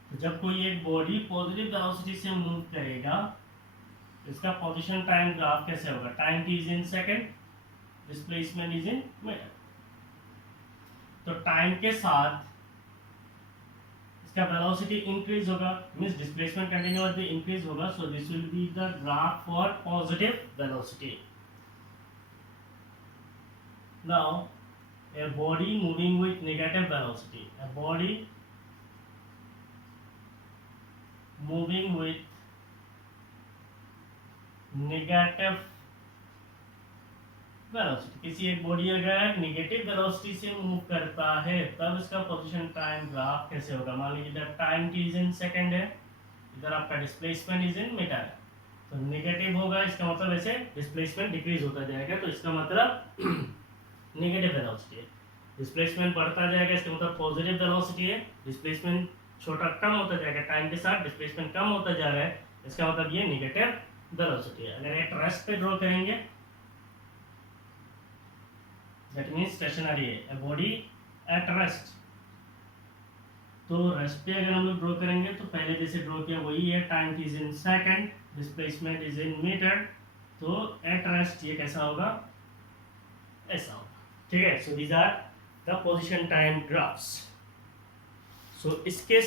तो जब कोई एक बॉडी पॉजिटिव वेलोसिटी से मूव करेगा इसका पोजीशन टाइम ग्राफ कैसे होगा, time t is in second, displacement is in metre. तो टाइम के साथ इसका वेलोसिटी इंक्रीज होगा, मींस डिस्प्लेसमेंट कंटिन्यूअसली इंक्रीज होगा, so this will be the graph for positive velocity. Now, a body moving with negative velocity. A body moving with negative velocity, किसी एक body अगर negative velocity से move करता है तब इसका पोजीशन टाइम ग्राफ कैसे होगा। मान लीजिए इधर time t is in second है, इधर आपका डिस्प्लेसमेंट इज इन मीटर है, तो नेगेटिव होगा, इसका मतलब ऐसे डिस्प्लेसमेंट डिक्रीज होता जाएगा, तो इसका मतलब नेगेटिव वेलोसिटी है। डिस्प्लेसमेंट बढ़ता जाएगा, इसका मतलब पॉजिटिव वेलोसिटी है। डिस्प्लेसमेंट छोटा कम होता जाएगा, टाइम के साथ डिस्प्लेसमेंट कम होता जा रहा है, इसका मतलब ये नेगेटिव वेलोसिटी है। अगर एक रेस्ट पे ड्रॉ करेंगे, दैट मीन्स स्टेशनरी है, अ बॉडी एट रेस्ट, तो रेस्ट पे अगर हम लोग ड्रॉ करेंगे तो पहले जैसे ड्रॉ किया वही है, time is in second, displacement is in metre, तो एट रेस्ट ये कैसा होगा, ऐसा होगा। ठीक है, so these are the position time graphs. So इसके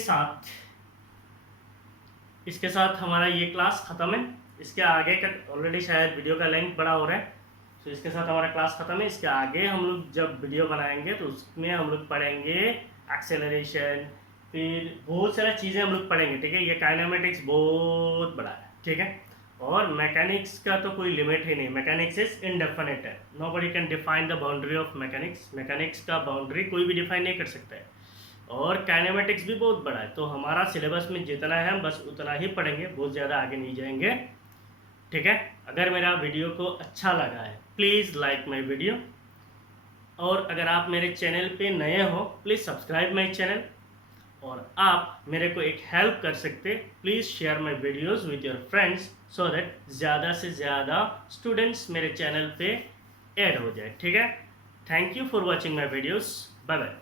साथ हमारा ये क्लास खत्म है। इसके आगे का ऑलरेडी शायद वीडियो का लेंथ बड़ा हो रहा है, तो इसके साथ हमारा क्लास खत्म है। इसके आगे हम लोग जब वीडियो बनाएंगे तो उसमें हम लोग पढ़ेंगे एक्सेलरेशन, फिर बहुत सारा चीज़ें हम लोग पढ़ेंगे। ठीक है, ये काइनेमेटिक्स बहुत बड़ा है। ठीक है, और मैकेनिक्स का तो कोई लिमिट ही नहीं, मैकेनिक्स इज इनडेफिनिट है, nobody can define the boundary of mechanics. Mechanics का बाउंड्री कोई भी डिफाइन नहीं कर सकता है, और काइनेमेटिक्स भी बहुत बड़ा है। तो हमारा सिलेबस में जितना है हम बस उतना ही पढ़ेंगे, बहुत ज़्यादा आगे नहीं जाएंगे। ठीक है, अगर मेरा वीडियो को अच्छा लगा है प्लीज़ लाइक माई वीडियो, और अगर आप मेरे चैनल पे नए हो प्लीज़ सब्सक्राइब माई चैनल, और आप मेरे को एक हेल्प कर सकते, please share my videos with your friends, so that ज़्यादा से ज़्यादा स्टूडेंट्स मेरे चैनल पे ऐड हो जाए। ठीक है, thank you for watching my videos, bye bye.